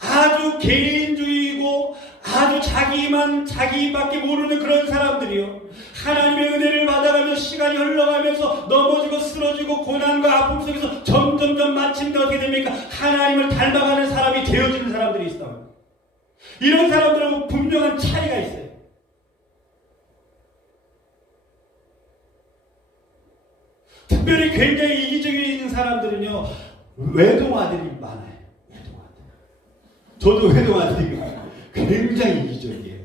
아주 개인주의이고 아주 자기밖에 모르는 그런 사람들이요, 하나님의 은혜를 받아가며 시간이 흘러가면서 넘어지고 쓰러지고 고난과 아픔 속에서 점점점 마침내 어떻게 됩니까? 하나님을 닮아가는 사람이 되어지는 사람들이 있어요. 이런 사람들하고 분명한 차이가 있어요. 특별히 굉장히 이기적인 사람들은요, 외동아들이 많아요. 외동아들. 저도 외동아들이 굉장히 이기적이에요.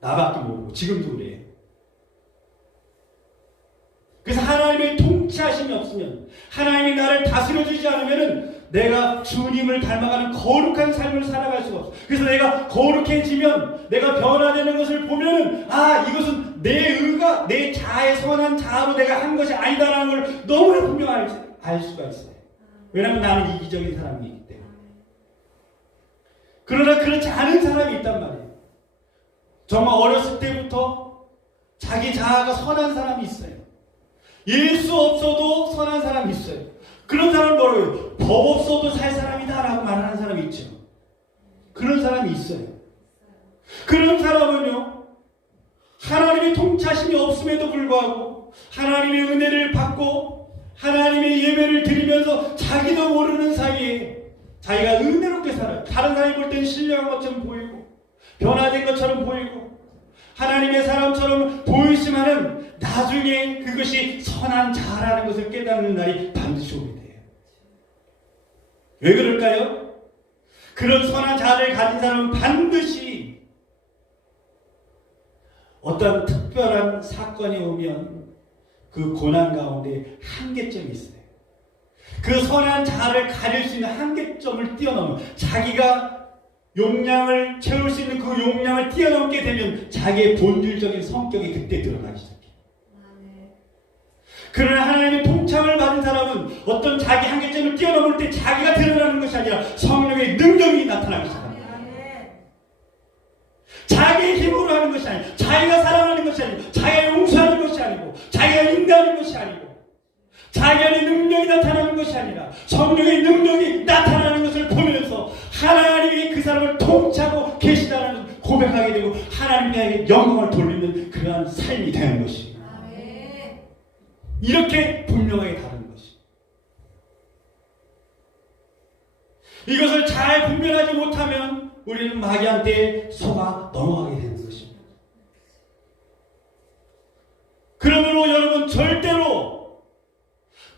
나밖에 모르고 지금도 그래요. 그래서 하나님의 통치하심이 없으면, 하나님이 나를 다스려주지 않으면 내가 주님을 닮아가는 거룩한 삶을 살아갈 수가 없어. 그래서 내가 거룩해지면, 내가 변화되는 것을 보면, 아, 이것은 내 의가, 내 자아의 선한 자아로 내가 한 것이 아니다라는 걸 너무나 분명히 알 수가 있어요. 왜냐하면 나는 이기적인 사람이기 때문에. 그러나 그렇지 않은 사람이 있단 말이에요. 정말 어렸을 때부터 자기 자아가 선한 사람이 있어요. 예수 없어도 선한 사람이 있어요. 그런 사람은 뭐라고 해요? 법 없어도 살 사람이다 라고 말하는 사람이 있죠. 그런 사람이 있어요. 그런 사람은요, 하나님의 통치하심이 없음에도 불구하고 하나님의 은혜를 받고 하나님의 예배를 드리면서 자기도 모르는 사이에 자기가 은혜롭게 살아요. 다른 사람이 볼 때는 신령한 것처럼 보이고 변화된 것처럼 보이고 하나님의 사람처럼 보이지만은 나중에 그것이 선한 자라는 것을 깨닫는 날이 반드시 오게 돼요. 왜 그럴까요? 그런 선한 자를 가진 사람은 반드시 어떤 특별한 사건이 오면 그 고난 가운데 한계점이 있어요. 그 선한 자를 가릴 수 있는 한계점을 뛰어넘으면, 자기가 용량을 채울 수 있는 그 용량을 뛰어넘게 되면 자기의 본질적인 성격이 그때 드러나기 시작해요. 그러나 하나님의 통참을 받은 사람은 어떤 자기 한계점을 뛰어넘을 때 자기가 드러나는 것이 아니라 성령의 능력이 나타나기 시작합니다. 자기의 힘으로 하는 것이 아니고, 자기가 사랑하는 것이 아니고, 자기가 용서하는 것이 아니고, 자기가 인도하는 것이 아니고, 자기 안에 능력이 나타나는 것이 아니라 성령의 능력이 나타나는 것을 보면서 하나님이 그 사람을 통치하고 계시다는 것을 고백하게 되고 하나님께 영광을 돌리는 그러한 삶이 되는 것입니다. 이렇게 분명하게 다른 것이. 이것을 잘 분별하지 못하면 우리는 마귀한테 속아 넘어가게 되는 것입니다. 그러므로 여러분, 절대로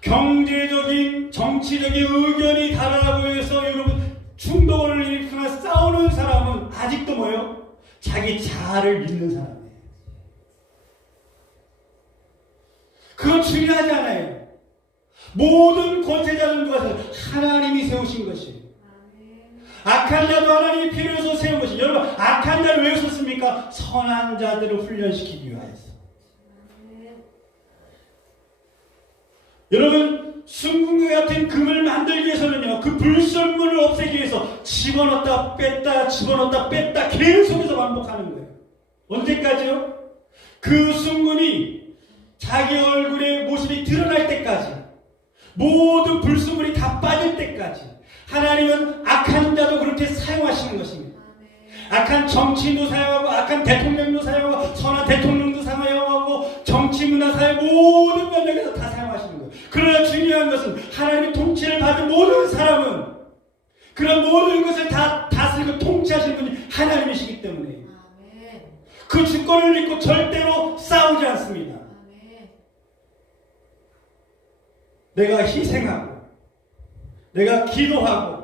경제적인, 정치적인 의견이 다르다고 해서 여러분 충동을 일으키거나 싸우는 사람은 아직도 뭐예요? 자기 자아를 믿는 사람이에요. 그건 중요하지 않아요. 모든 권세자는 누가 세워요? 하나님이 세우신 것이에요. 악한 자도 하나님이 필요해서 세운 것이에요. 여러분, 악한 자를 왜 썼습니까? 선한 자들을 훈련시키기 위하여서. 여러분, 순금과 같은 금을 만들기 위해서는요, 그 불순물을 없애기 위해서 집어넣었다 뺐다 집어넣었다 뺐다 계속해서 반복하는 거예요. 언제까지요? 그 순금이 자기 얼굴의 모습이 드러날 때까지, 모든 불순물이 다 빠질 때까지. 하나님은 악한 자도 그렇게 사용하시는 것입니다. 악한 정치인도 사용하고, 악한 대통령도 사용하고, 선한 대통령도 사용하고, 정치 문화 사용, 모든 면역에서 다 사용하시는 거예요. 그러나 중요한 것은 하나님의 통치를 받은 모든 사람은 그런 모든 것을 다 다스리고 통치하시는 분이 하나님이시기 때문에 그 주권을 믿고 절대로 싸우지 않습니다. 내가 희생하고, 내가 기도하고,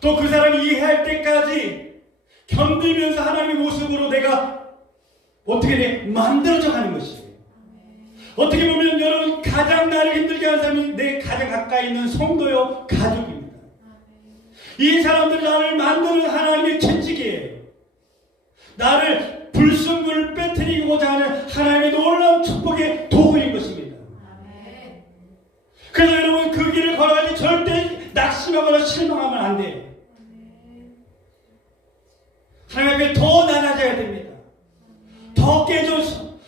또 그 사람이 이해할 때까지 견디면서 하나님의 모습으로 내가 어떻게 돼? 만들어져 가는 것이에요. 어떻게 보면 여러분, 가장 나를 힘들게 하는 사람이 내 가장 가까이 있는 성도요, 가족입니다. 이 사람들은 나를 만드는 하나님의 채찍이에요. 나를 불순물을 빼뜨리고자 하는 하나님의 놀라운 축복의 도구인 것입니다. 그래서 여러분, 그 길을 걸어갈 때 절대 낙심하거나 실망하면 안 돼요. 하나님 앞에 더 낮아져야 됩니다. 더 깨져서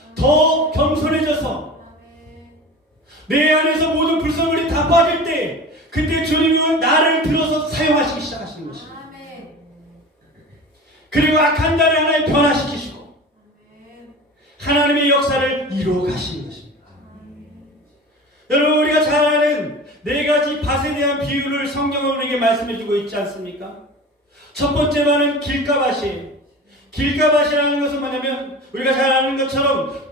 나빠질 때 그때 주님은 나를 들어서 사용하시기 시작하시는 것입니다. 그리고 악한 자를 하나님 변화시키시고 하나님의 역사를 이루어 가시는 것입니다. 여러분, 우리가 잘 아는 네 가지 밭에 대한 비유를 성경은 우리에게 말씀해 주고 있지 않습니까? 첫 번째 밭은 길가밭이에요. 길가밭이라는 것은 뭐냐면 우리가 잘 아는 것처럼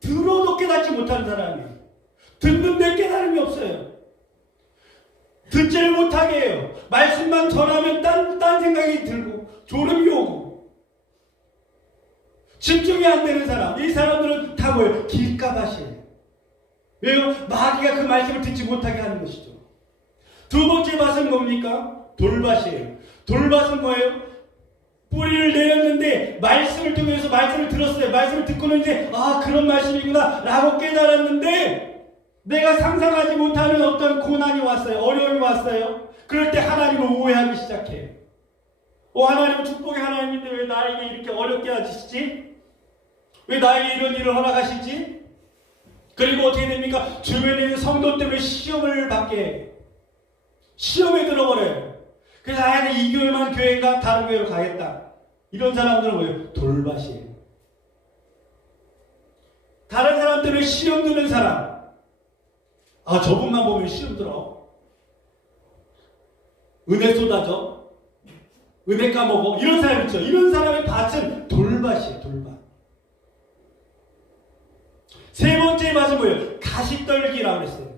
들어도 깨닫지 못하는 사람이에요. 듣는데 깨달음이 없어요. 듣지를 못하게 해요. 말씀만 전하면 딴 생각이 들고 졸음이 오고 집중이 안 되는 사람, 이 사람들은 다 뭐예요? 길가밭이에요. 왜요? 마귀가 그 말씀을 듣지 못하게 하는 것이죠. 두 번째 밭은 뭡니까? 돌밭이에요. 돌밭은 뭐예요? 뿌리를 내렸는데 말씀을 통해서 말씀을 들었어요. 말씀을 듣고는 이제 그런 말씀이구나 라고 깨달았는데 내가 상상하지 못하는 어떤 고난이 왔어요. 어려움이 왔어요. 그럴 때 하나님을 오해하기 시작해요. 하나님은 축복의 하나님인데 왜 나에게 이렇게 어렵게 하시지? 왜 나에게 이런 일을 허락하시지? 그리고 어떻게 됩니까? 주변에 있는 성도 때문에 시험을 받게 해요. 시험에 들어버려요. 그래서 이 교회만 교회인가 다른 교회로 가겠다. 이런 사람들은 뭐예요? 돌밭이에요. 다른 사람들은 시험 드는 사람. 저분만 보면 시험 들어. 은혜 쏟아져. 은혜 까먹어. 이런 사람 있죠. 이런 사람의 밭은 돌밭이에요. 돌밭. 세 번째 밭은 뭐예요? 가시떨기라고 그랬어요.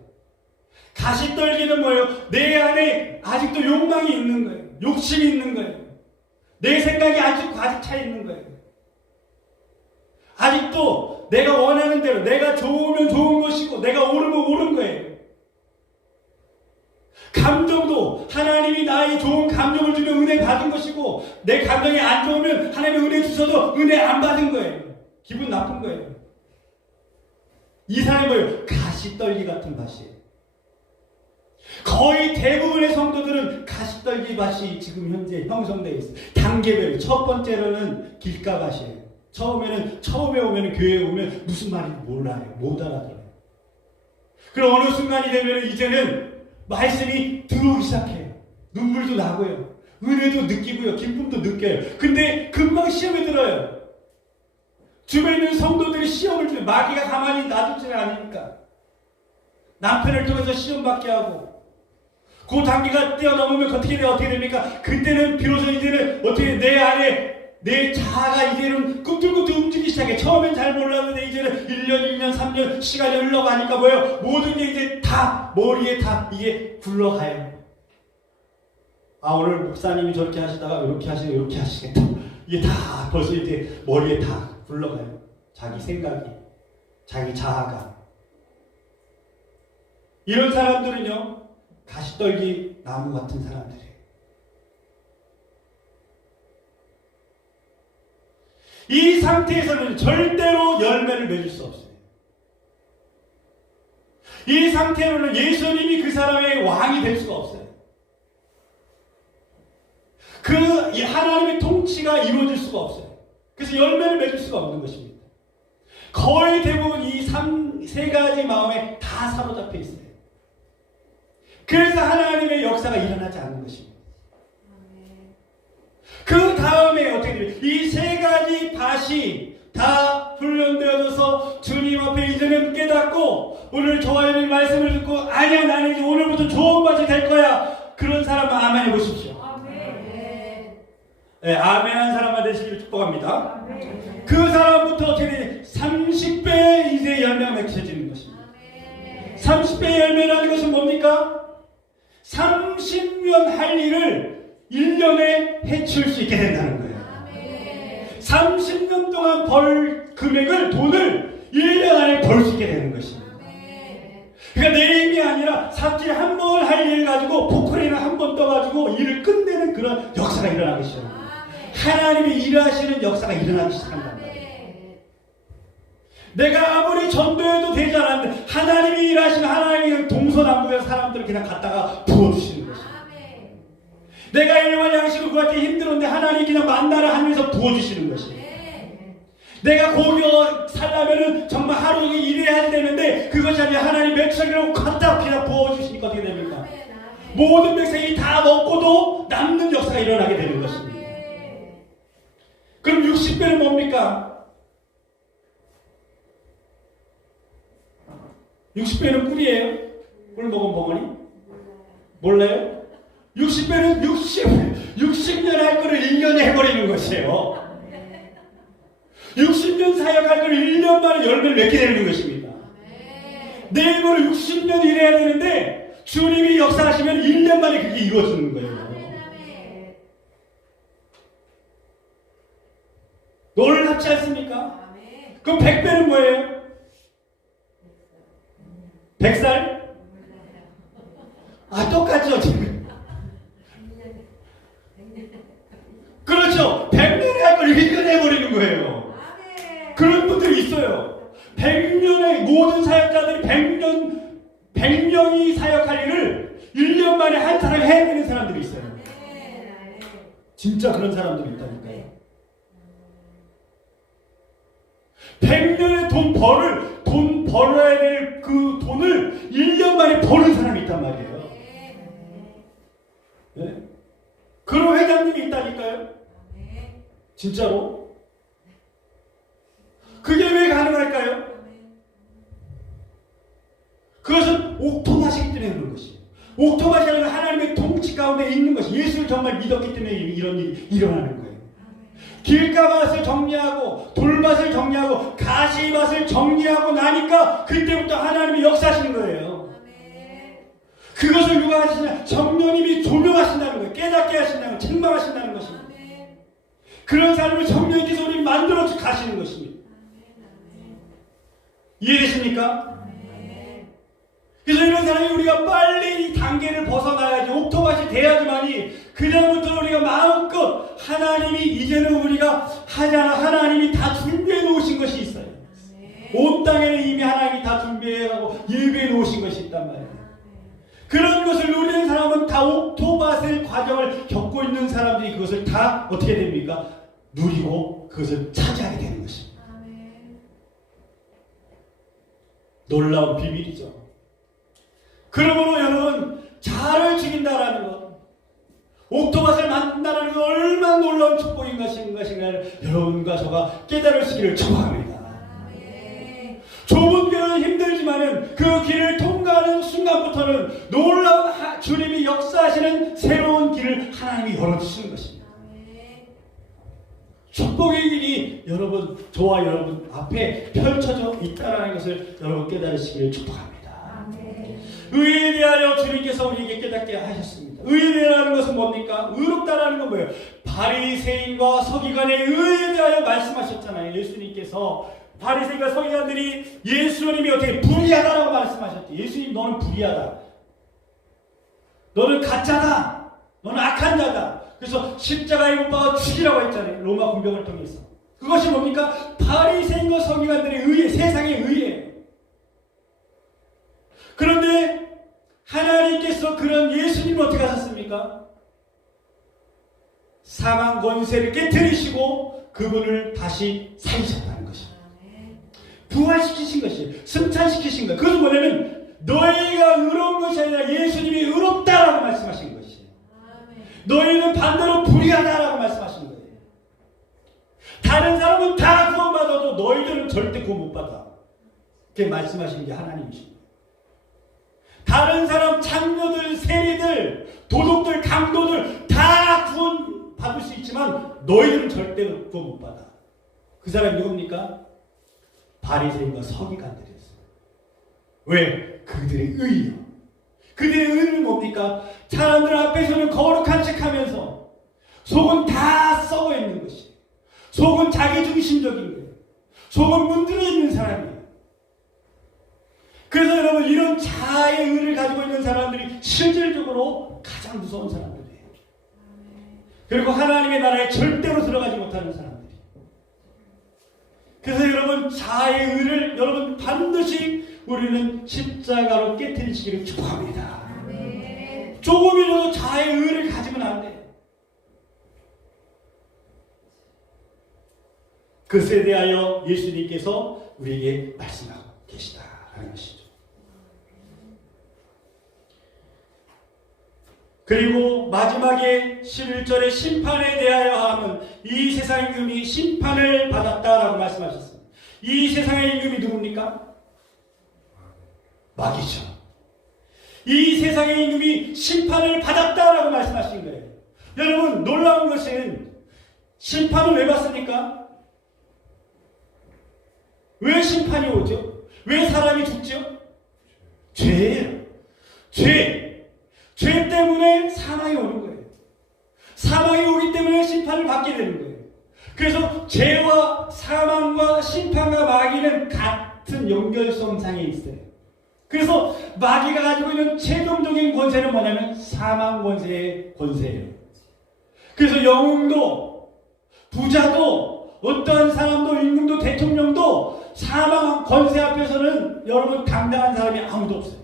가시떨기는 뭐예요? 내 안에 아직도 욕망이 있는 거예요. 욕심이 있는 거예요. 내 생각이 아직 가득 차 있는 거예요. 아직도 내가 원하는 대로, 내가 좋으면 좋은 것이고 내가 옳으면 옳은 거예요. 감정도 하나님이 나에게 좋은 감정을 주면 은혜 받은 것이고 내 감정이 안 좋으면 하나님이 은혜 주셔도 은혜 안 받은 거예요. 기분 나쁜 거예요. 이 사람이 뭐예요? 가시떨기 같은 밭이에요. 거의 대부분의 성도들은 가시떨기 밭이 지금 현재 형성되어 있어요. 단계별로. 첫 번째로는 길가밭이에요. 처음에 오면 교회에 오면 무슨 말인지 몰라요. 못 알아들어요. 그럼 어느 순간이 되면 이제는 말씀이 들어오기 시작해요. 눈물도 나고요. 은혜도 느끼고요. 기쁨도 느껴요. 근데 금방 시험에 들어요. 주변에 있는 성도들이 시험을 주면 마귀가 가만히 놔두지는 않으니까 남편을 통해서 시험 받게 하고 그 단계가 뛰어넘으면 어떻게 됩니까? 그때는 비로소 이제는 어떻게 내 안에 내 자아가 이제는 꿈틀꿈틀 움직이기 시작해. 처음엔 잘 몰랐는데 이제는 1년, 2년, 3년 시간이 흘러가니까 뭐예요? 모든 게 이제 다 머리에 다 이게 굴러가요. 오늘 목사님이 저렇게 하시다가 이렇게 하시겠다. 이게 다 벌써 이제 머리에 다 굴러가요. 자기 생각이, 자기 자아가. 이런 사람들은요, 가시떨기 나무 같은 사람들이에요. 이 상태에서는 절대로 열매를 맺을 수 없어요. 이 상태로는 예수님이 그 사람의 왕이 될 수가 없어요. 이 하나님의 통치가 이루어질 수가 없어요. 그래서 열매를 맺을 수가 없는 것입니다. 거의 대부분 이 세 가지 마음에 다 사로잡혀 있어요. 그래서 하나님의 역사가 일어나지 않는 것입니다. 그 다음에 어떻게 돼요? 이 세 가지 밭이 다 훈련되어져서 주님 앞에 이제는 깨닫고 오늘 저와 여러분의 말씀을 듣고 아니야 나는 이제 오늘부터 좋은 밭이 될 거야. 그런 사람 아멘 해보십시오. 네, 아멘 한 사람만 되시기를 축복합니다. 그 사람부터 어떻게 되냐? 30배 이제 열매가 맺혀지는 것입니다. 30배 열매라는 것은 뭡니까? 30년 할 일을 1년에 해칠 수 있게 된다는 거예요. 30년 동안 벌 금액을, 돈을 1년 안에 벌 수 있게 되는 것입니다. 그러니까 내 힘이 아니라 삽질 한 번 할 일 가지고 포크레인을 한 번 떠가지고 일을 끝내는 그런 역사가 일어나기 시작합니다. 하나님이 일하시는 역사가 일어나기 시작한단 말이에요. 내가 아무리 전도해도 되지 않았는데 하나님이 일하시는, 하나님이 동서남북의 사람들을 그냥 갖다가 부어주시는 것입니다. 내가 일반 양식을 구할 때 힘들었는데 하나님이 그냥 만나를 하면서 부어주시는 것이에요. 내가 고교 살려면은 정말 하루 종일 일해야 되는데 그것이 아니라 하나님 맥주기로 갖다 그냥 부어주시니까 어떻게 됩니까? 모든 백성이 다 먹고도 남는 역사가 일어나게 되는 것입니다. 그럼 60배는 뭡니까? 60배는 꿀이에요? 꿀 먹은 벙어리? 몰라요? 60배는 60년 할 거를 1년에 해버리는 것이에요. 60년 사역할 거를 1년 만에 열매를 맺게 되는 것입니다. 내일모레 60년 일해야 되는데 주님이 역사하시면 1년 만에 그게 이루어지는 거예요. 놀랍지 않습니까? 그럼 100배는 뭐예요? 100살? 아, 똑같죠, 지금. 그렇죠. 100년에 할 걸 1년에 해버리는 거예요. 그런 분들이 있어요. 100년의 모든 사역자들이 100명이 사역할 일을 1년 만에 한 사람이 해내는 사람들이 있어요. 진짜 그런 사람들이 있다니까요. 100년의 돈 벌어야 될 그 돈을 1년 만에 버는 사람이 있단 말이에요. 네? 그런 회장님이 있다니까요. 진짜로. 그게 왜 가능할까요? 그것은 옥토밭이기 때문에 그런 것이에요. 옥토밭이 아니라 하나님의 통치 가운데 있는 것이 예수를 정말 믿었기 때문에 이런 일이 일어나는 거예요. 길가밭을 정리하고 돌밭을 정리하고 가시밭을 정리하고 나니까 그때부터 하나님이 역사하시는 거예요. 그것을 누가 하시냐? 성령님이 조명하신다는 거예요. 깨닫게 하신다는 거예요. 책망하신다는 것입니다. 그런 사람을 성령님께서 우리 만들어 가시는 것입니다. 이해되십니까? 그래서 이런 사람이 우리가 빨리 이 단계를 벗어나야지, 옥토밭이 돼야지만이 그다음부터 우리가 마음껏 하나님이 이제는 우리가 하잖아. 하나님이 다 준비해 놓으신 것이 있어요. 온 땅에는 이미 하나님이 다 준비해가고 예비해 놓으신 것이 있단 말이에요. 그런 것을 누리는 사람은 다 옥토밭의 과정을 겪고 있는 사람들이 그것을 다 어떻게 됩니까? 누리고 그것을 차지하게 되는 것입니다. 놀라운 비밀이죠. 그러므로 여러분, 자아를 죽인다라는 것, 옥토밭을 만든다는 것 얼마나 놀라운 축복인 것인가를 여러분과 저가 깨달을 수 있기를 축복합니다. 좁은 길은 힘들지만은 그 길을 통과하는 순간부터는 놀라운 주님이 역사하시는 새로운 길을 하나님이 열어주시는 것입니다. 축복의 길이 여러분, 저와 여러분 앞에 펼쳐져 있다는 것을 여러분 깨달으시기를 축복합니다. 의에 대하여 주님께서 우리에게 깨닫게 하셨습니다. 의에 대하는 것은 뭡니까? 의롭다라는 건 뭐예요? 바리새인과 서기관의 의에 대하여 말씀하셨잖아요. 예수님께서 바리새인과 서기관들이 예수님이 어떻게 불의하다라고 말씀하셨죠. 예수님, 너는 불의하다. 너는 가짜다. 너는 악한 자다. 그래서 십자가에 못 박아 죽이라고 했잖아요. 로마 군병을 통해서. 그것이 뭡니까? 바리새인과 서기관들의 의에, 세상의 의예요. 그런데 하나님께서 그런 예수님을 어떻게 하셨습니까? 사망 권세를 깨뜨리시고 그분을 다시 살리셨다는 것입니다. 부활시키신 것이에요. 승천시키신 것. 그것은 뭐냐면 너희가 의로운 것이 아니라 예수님이 의롭다라고 말씀하신 것이에요. 너희는 반대로 불의하다라고 말씀하신 거예요. 다른 사람은 다 구원받아도 너희들은 절대 구원 못 받아. 그렇게 말씀하신 게 하나님이십니다. 다른 사람 창녀들, 세리들, 도둑들, 강도들 다 구원 받을 수 있지만 너희들은 절대로 구원 못 받아. 그 사람이 누굽니까? 바리새인과 서기관들이었어요. 왜? 그들의 의요. 그들의 의는 뭡니까? 사람들 앞에서는 거룩한 척하면서 속은 다 썩어 있는 것이. 속은 자기중심적인 거예요. 속은 문드러 있는 사람이에요. 그래서 여러분, 이런 자아의 의를 가지고 있는 사람들이 실질적으로 가장 무서운 사람들이에요. 그리고 하나님의 나라에 절대로 들어가지 못하는 사람들이에요. 그래서 여러분, 자아의 의를 여러분 반드시 우리는 십자가로 깨뜨리시기를 축복합니다. 조금이라도 자아의 의를 가지면 안 돼요. 그것에 대하여 예수님께서 우리에게 말씀하고 계시다라는 것이죠. 그리고 마지막에 11절에 심판에 대하여 하면 이 세상의 임금이 심판을 받았다라고 말씀하셨습니다. 이 세상의 임금이 누굽니까? 마귀죠. 이 세상의 임금이 심판을 받았다라고 말씀하신 거예요. 여러분, 놀라운 것은 심판을 왜 받습니까? 왜 심판이 오죠? 왜 사람이 죽죠? 죄예요. 죄 때문에 사망이 오는 거예요. 사망이 오기 때문에 심판을 받게 되는 거예요. 그래서 죄와 사망과 심판과 마귀는 같은 연결성상에 있어요. 그래서 마귀가 가지고 있는 최종적인 권세는 뭐냐면 사망 권세의 권세예요. 그래서 영웅도 부자도 어떠한 사람도 임금도 대통령도 사망 권세 앞에서는 여러분 당당한 사람이 아무도 없어요.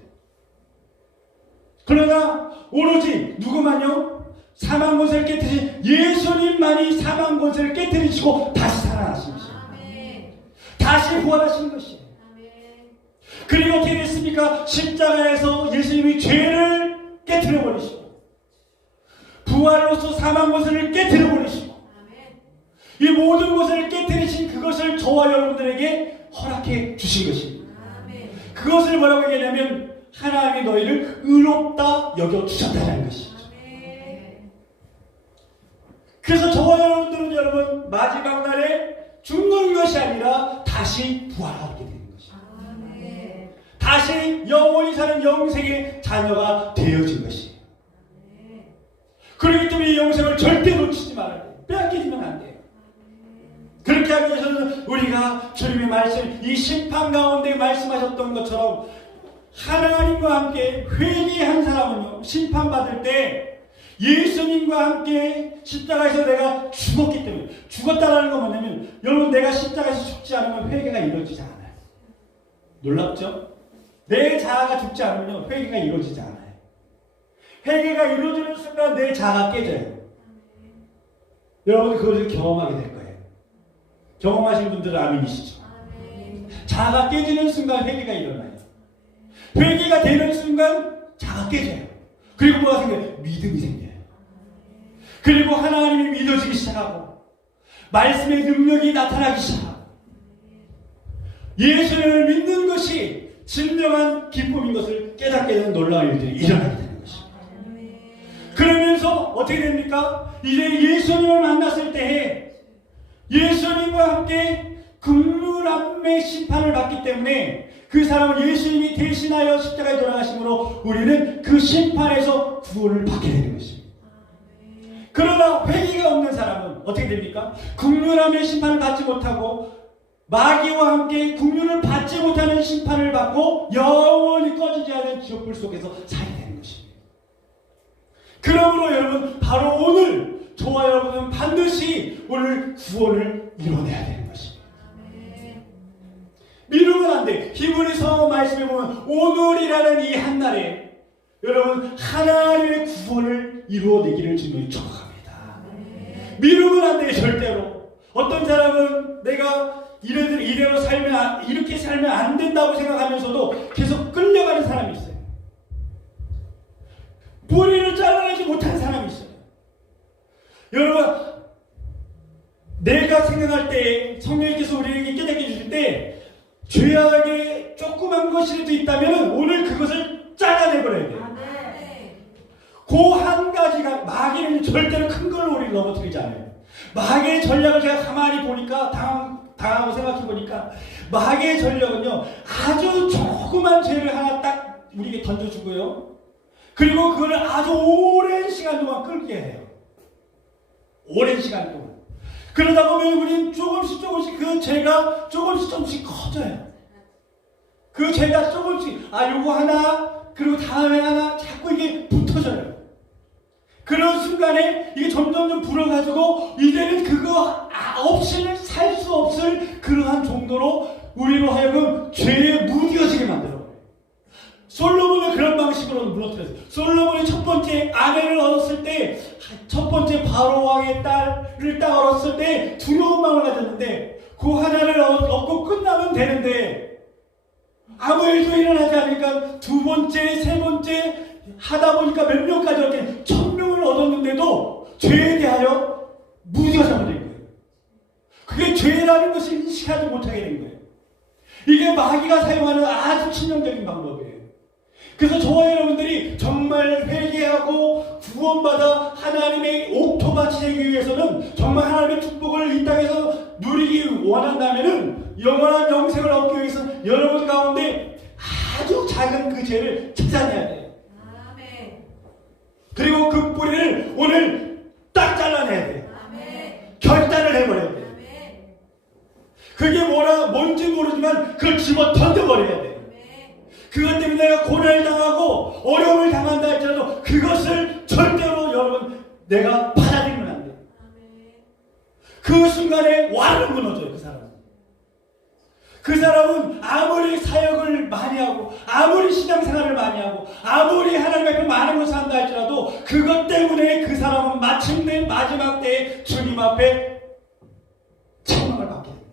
그러나 오로지 누구만요? 사망 권세를 깨뜨리신 예수님만이 사망 권세를 깨뜨리시고 다시 살아나신 것이에요. 다시 부활하신 것이에요. 그리고 어떻게 됐습니까? 십자가에서 예수님이 죄를 깨뜨려 버리시고 부활로서 사망 권세를 깨뜨려 버리시고 이 모든 것을 깨뜨리신 그것을 저와 여러분들에게 허락해 주신 것입니다. 그것을 뭐라고 얘기하냐면 하나님이 너희를 의롭다 여겨주셨다는 것이죠. 그래서 저와 여러분들은 여러분 마지막 날에 죽는 것이 아니라 다시 부활하게 되는 것입니다. 다시 영원히 사는 영생의 자녀가 되어진 것이에요. 그렇기 때문에 이 영생을 절대 놓치지 말아야 돼요. 빼앗기지면 안 돼요. 그렇게 하기 위해서는 우리가 주님의 말씀, 이 심판 가운데 말씀하셨던 것처럼 하나님과 함께 회개한 사람은요, 심판받을 때 예수님과 함께 십자가에서 내가 죽었기 때문에, 죽었다라는 건 뭐냐면, 여러분 내가 십자가에서 죽지 않으면 회개가 이루어지지 않아요. 놀랍죠? 내 자아가 죽지 않으면 회개가 이루어지지 않아요. 회개가 이루어지는 순간 내 자아가 깨져요. 여러분 그것을 경험하게 될 거예요. 경험하신 분들은 아멘이시죠? 자아가 깨지는 순간 회개가 일어나요. 회개가 되는 순간 자아가 깨져요. 그리고 뭐가 생겨요? 믿음이 생겨요. 그리고 하나님이 믿어지기 시작하고 말씀의 능력이 나타나기 시작하고 예수를 믿는 것이 진정한 기쁨인 것을 깨닫게 되는 놀라운 일들이 일어나게 되는 것입니다. 그러면서 어떻게 됩니까? 이제 예수님을 만났을 때에 예수님과 함께 긍휼함의 심판을 받기 때문에 그 사람은 예수님이 대신하여 십자가에 돌아가심으로 우리는 그 심판에서 구원을 받게 되는 것입니다. 그러나 회개가 없는 사람은 어떻게 됩니까? 긍휼함의 심판을 받지 못하고 마귀와 함께 긍휼을 받지 못하는 심판을 받고 영원히 꺼지지 않은 지옥불 속에서 살게 되는 것입니다. 그러므로 여러분 바로 오늘 저와 여러분은 반드시 오늘 구원을 이뤄내야 되는 것입니다. 미루면 안 돼. 히브리서 말씀에 보면 오늘이라는 이 한날에 여러분 하나님의 구원을 이루어내기를 주님이 축복합니다. 미루면 안 돼. 절대로. 어떤 사람은 내가 이대로 살면 이렇게 살면 안 된다고 생각하면서도 계속 끌려가는 사람이 있어요. 뿌리를 잘라내지 못하는 사람이 있어요. 여러분 내가 생각할 때 성령님께서 우리에게 깨닫게 해주실 때 죄악에 조그만 것이라도 있다면 오늘 그것을 잘라내버려야 돼요. 그 한 가지가 마귀는 절대로 큰 걸로 우리를 넘어뜨리지 않아요. 마귀의 전략을 제가 가만히 보니까 당하고 생각해 보니까 마귀의 전략은요 아주 조그만 죄를 하나 딱 우리에게 던져주고요. 그리고 그걸 아주 오랜 시간 동안 끌게 해요. 오랜 시간 동안. 그러다 보면 우리는 조금씩 그 죄가 조금씩 커져요. 그 죄가 조금씩 요거 하나 그리고 다음에 하나 자꾸 이게 붙어져요. 그런 순간에 이게 점점 불어가지고 이제는 그거 없이는 살 수 없을 그러한 정도로 우리로 하여금 죄에 무뎌지게 만들어요. 솔로몬은 그런 방식으로 무너뜨렸어요. 솔로몬이 첫 번째 아내를 얻었을 때 첫 번째 바로 왕의 딸을 딱 얻었을 때 두려운 마음을 가졌는데 그 하나를 얻고 끝나면 되는데 아무 일도 일어나지 않으니까 두 번째, 세 번째 하다 보니까 몇 명까지 이렇게 1000명을 얻었는데도 죄에 대하여 무지가 잘못된 거예요. 그게 죄라는 것을 인식하지 못하게 된 거예요. 이게 마귀가 사용하는 아주 치명적인 방법이에요. 그래서 저와 여러분들이 정말 회개하고 구원받아 하나님의 옥토밭이 되기 위해서는 정말 하나님의 축복을 이 땅에서 누리기 원한다면은 영원한 영생을 얻기 위해서 여러분 가운데 아주 작은 그 죄를 찾아내야 돼요. 아멘. 그리고 그 뿌리를 오늘 딱 잘라내야 돼요. 아멘. 결단을 해버려야 돼요. 아멘. 그게 뭔지 모르지만 그걸 집어 던져버려야 돼요. 그것 때문에 내가 고난을 당하고 어려움을 당한다 할지라도 그것을 절대로 여러분 내가 받아들이면 안 돼요. 그 순간에 완전 무너져요. 그 사람은 아무리 사역을 많이 하고 아무리 신앙생활을 많이 하고 아무리 하나님 앞에 많은 것을 한다 할지라도 그것 때문에 그 사람은 마침내 마지막 때에 주님 앞에 책망을 받게 됩니다.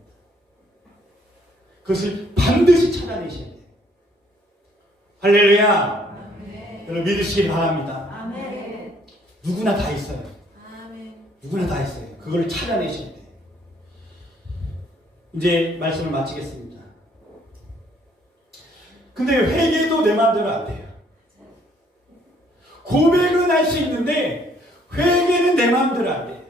그것을 반드시 찾아내셔야 돼요. 할렐루야. 아멘. 여러분 믿으시길 바랍니다. 아멘. 누구나 다 있어요. 아멘. 누구나 다 있어요. 그걸 찾아내셔야 돼요. 이제 말씀을 마치겠습니다. 근데 회개도 내 마음대로 안 돼요. 고백은 할 수 있는데 회개는 내 마음대로 안 돼요.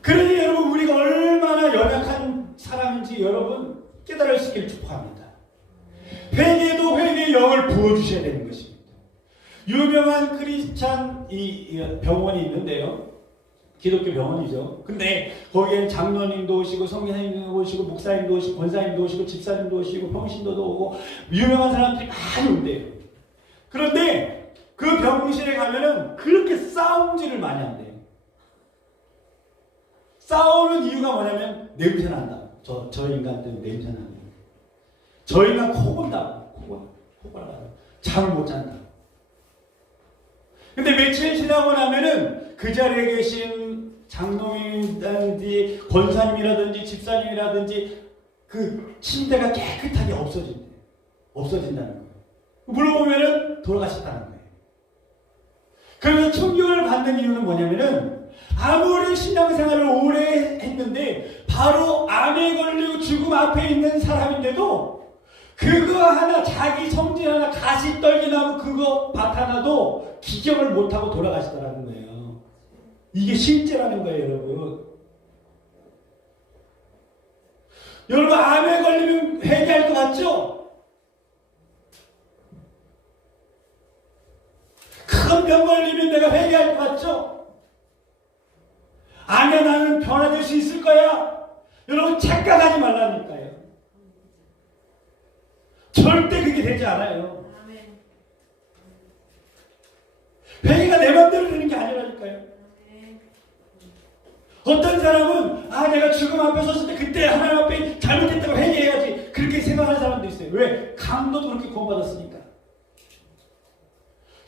그러니 여러분 우리가 얼마나 연약한 사람인지 여러분 깨달을 수 있기를 축복합니다. 회개도 회개의 영을 부어주셔야 되는 것입니다. 유명한 크리스찬 병원이 있는데요. 기독교 병원이죠. 근데 거기엔 장로님도 오시고 성교사님도 오시고 목사님도 오시고 권사님도 오시고 집사님도 오시고 평신도도 오고 유명한 사람들이 많이 온대요. 그런데 그 병실에 가면은 그렇게 싸움질을 많이 한대요. 싸우는 이유가 뭐냐면 냄새 난다. 저 인간 때문에 냄새 난다. 저 인간 코 본다고. 코가 잠을 못 잔다. 근데 며칠 지나고 나면은 그 자리에 계신 장로님이라든지 권사님이라든지 집사님이라든지 그 침대가 깨끗하게 없어진다는 거예요. 물어보면은 돌아가셨다는 거예요. 그래서 충격을 받는 이유는 뭐냐면은 아무리 신앙생활을 오래 했는데 바로 암에 걸리고 죽음 앞에 있는 사람인데도 그거 하나 자기 성질 하나 가시떨기나무 그거 밭 하나도 기경을 못하고 돌아가시더라는 거예요. 이게 실제라는 거예요, 여러분. 여러분 암에 걸리면 회개할 것 같죠? 큰 병 걸리면 내가 회개할 것 같죠? 아니야 나는 변화될 수 있을 거야. 여러분 착각하지 말라니까요. 절대 그게 되지 않아요. 회개가 내 맘대로 되는 게 아니라니까요. 어떤 사람은 내가 죽음 앞에 섰을 때 그때 하나님 앞에 잘못했다고 회개해야지 그렇게 생각하는 사람도 있어요. 왜? 강도도 그렇게 구원받았으니까.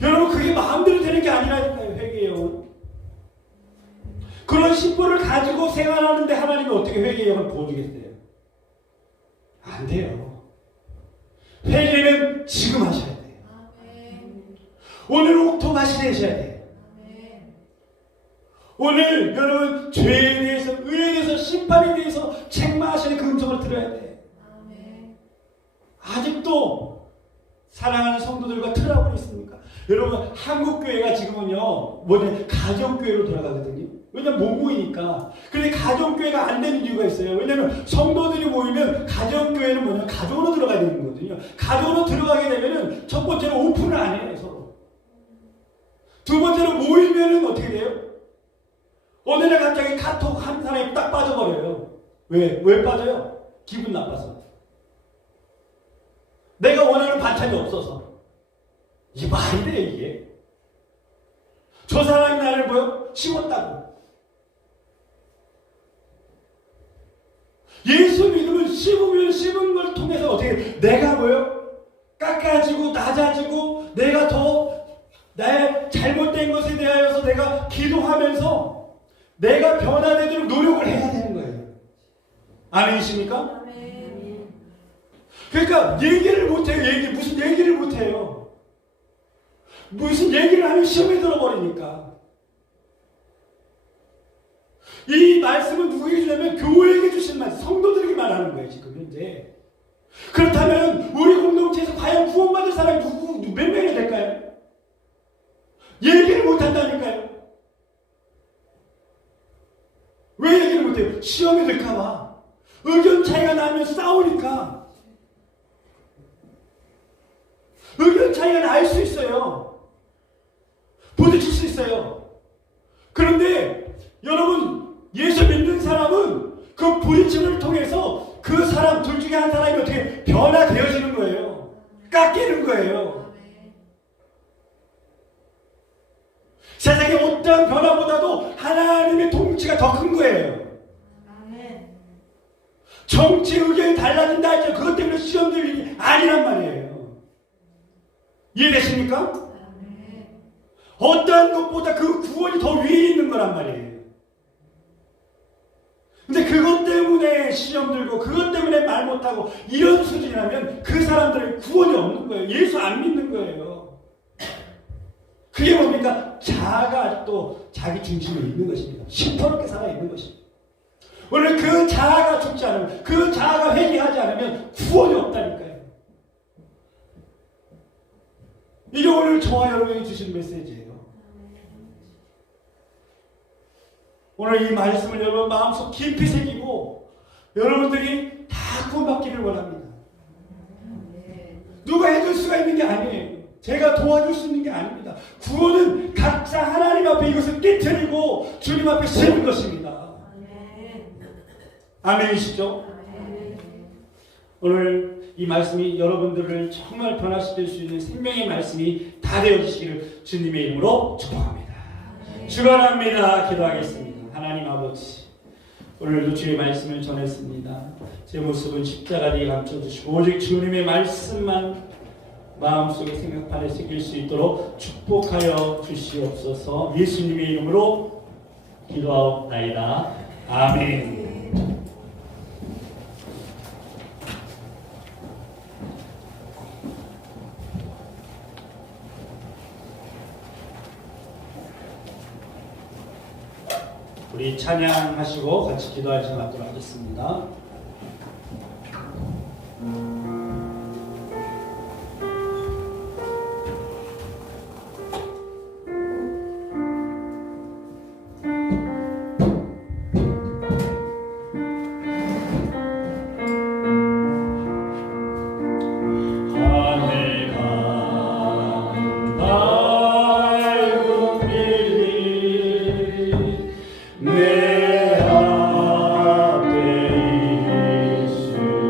여러분 그게 마음대로 되는 게 아니라니까요. 회개요. 그런 신분을 가지고 생활하는데 하나님이 어떻게 회개의 영을 부어주겠어요? 안 돼요. 회개는 지금 하셔야 돼요. 오늘 옥토밭이 되셔야 돼요. 오늘 여러분 죄에 대해서 의에 대해서 심판에 대해서 책망하시는 그 음성을 들어야 돼요. 아직도 사랑하는 성도들과 트러블이 있습니까? 여러분 한국교회가 지금은요 가정교회로 돌아가거든요. 왜냐면 못 모이니까. 그런데 가정교회가 안 되는 이유가 있어요. 왜냐면 성도들이 모이면 가정교회는 뭐냐면 가정으로 들어가야 되는 거거든요. 가정으로 들어가게 되면은 첫 번째로 오픈을 안 해요 서로. 두 번째로 모이면은 어떻게 돼요? 어느 날 갑자기 카톡 한 사람이 딱 빠져버려요. 왜 빠져요? 기분 나빠서. 내가 원하는 반찬이 없어서. 이게 말이 돼요 이게. 저 사람이 나를 씹었다고. 예수 믿으면 씹은 걸 통해서 어떻게 내가 깎아지고 낮아지고 내가 더 나의 잘못된 것에 대하여서 내가 기도하면서 내가 변화되도록 노력을 해야 되는 거예요. 아멘이십니까? 아멘. 그러니까 얘기를 못해요. 무슨 얘기를 못해요. 무슨 얘기를 하면 시험에 들어버리니까. 이 말씀은 누구에게 주냐면 교회에게 주신 말씀, 성도들에게 말하는 거예요 지금 현재. 그렇다면 우리 공동체에서 과연 구원받을 사람이 몇 명이 될까요? 얘기를 못한다니까요. 왜 얘기를 못해요? 시험에 들까봐. 의견 차이가 나면 싸우니까. 의견 차이가 날 수 있어요. 부딪힐 수 있어요. 그런데 여러분, 예수 믿는 사람은 그 부딪힘을 통해서 그 사람 둘 중에 한 사람이 어떻게 변화되어지는 거예요. 깎이는 거예요. 세상의 어떠한 변화보다도 하나님의 통치가 더 큰 거예요. 아멘. 정치 의견이 달라진다 할때 그것 때문에 시험 들 일이 아니란 말이에요. 이해되십니까? 아멘. 어떠한 것보다 그 구원이 더 위에 있는 거란 말이에요. 근데 그것 때문에 시험 들고 그것 때문에 말 못하고 이런 수준이라면 그 사람들은 구원이 없는 거예요. 예수 안 믿는 거예요. 그게 뭡니까? 자아가 또 자기 중심에 있는 것입니다. 시퍼렇게 살아있는 것입니다. 오늘 그 자아가 죽지 않으면, 그 자아가 회개하지 않으면 구원이 없다니까요. 이게 오늘 저와 여러분이 주신 메시지예요. 오늘 이 말씀을 여러분 마음속 깊이 새기고 여러분들이 다 구원받기를 원합니다. 누가 해줄 수가 있는 게 아니에요. 제가 도와줄 수 있는 게 아닙니다. 구원은 각자 하나님 앞에 이것을 깨트리고 주님 앞에 세우는 것입니다. 아멘이시죠? 오늘 이 말씀이 여러분들을 정말 변화시킬 수 있는 생명의 말씀이 다 되어주시기를 주님의 이름으로 축복합니다. 축원합니다. 기도하겠습니다. 하나님 아버지, 오늘도 주의 말씀을 전했습니다. 제 모습은 십자가 뒤에 감춰주시고 오직 주님의 말씀만 마음속에 생각판에 새길 수 있도록 축복하여 주시옵소서. 예수님의 이름으로 기도하옵나이다. 아멘. 우리 찬양하시고 같이 기도할 시간 갖도록 하겠습니다. 내 앞에 예수님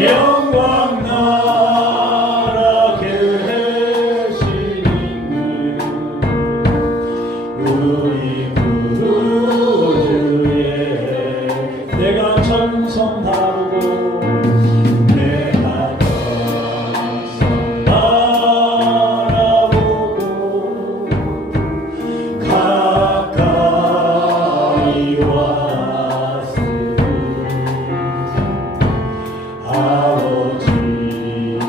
영광 나라 계시는 우리 구주의 내가 전성하고 내가 전성 바라보고 가까이 왔으니 아버지의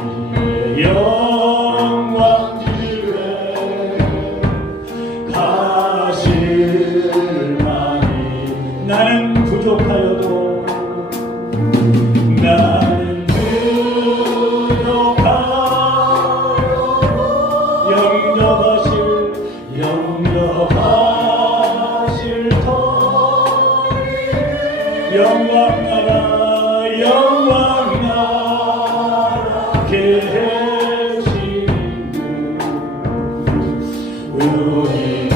영광 집에 가실만이 나는 부족하여도 나는 부족하여도 영접하실 터니 영광 나라 영광 나라 계시는 우리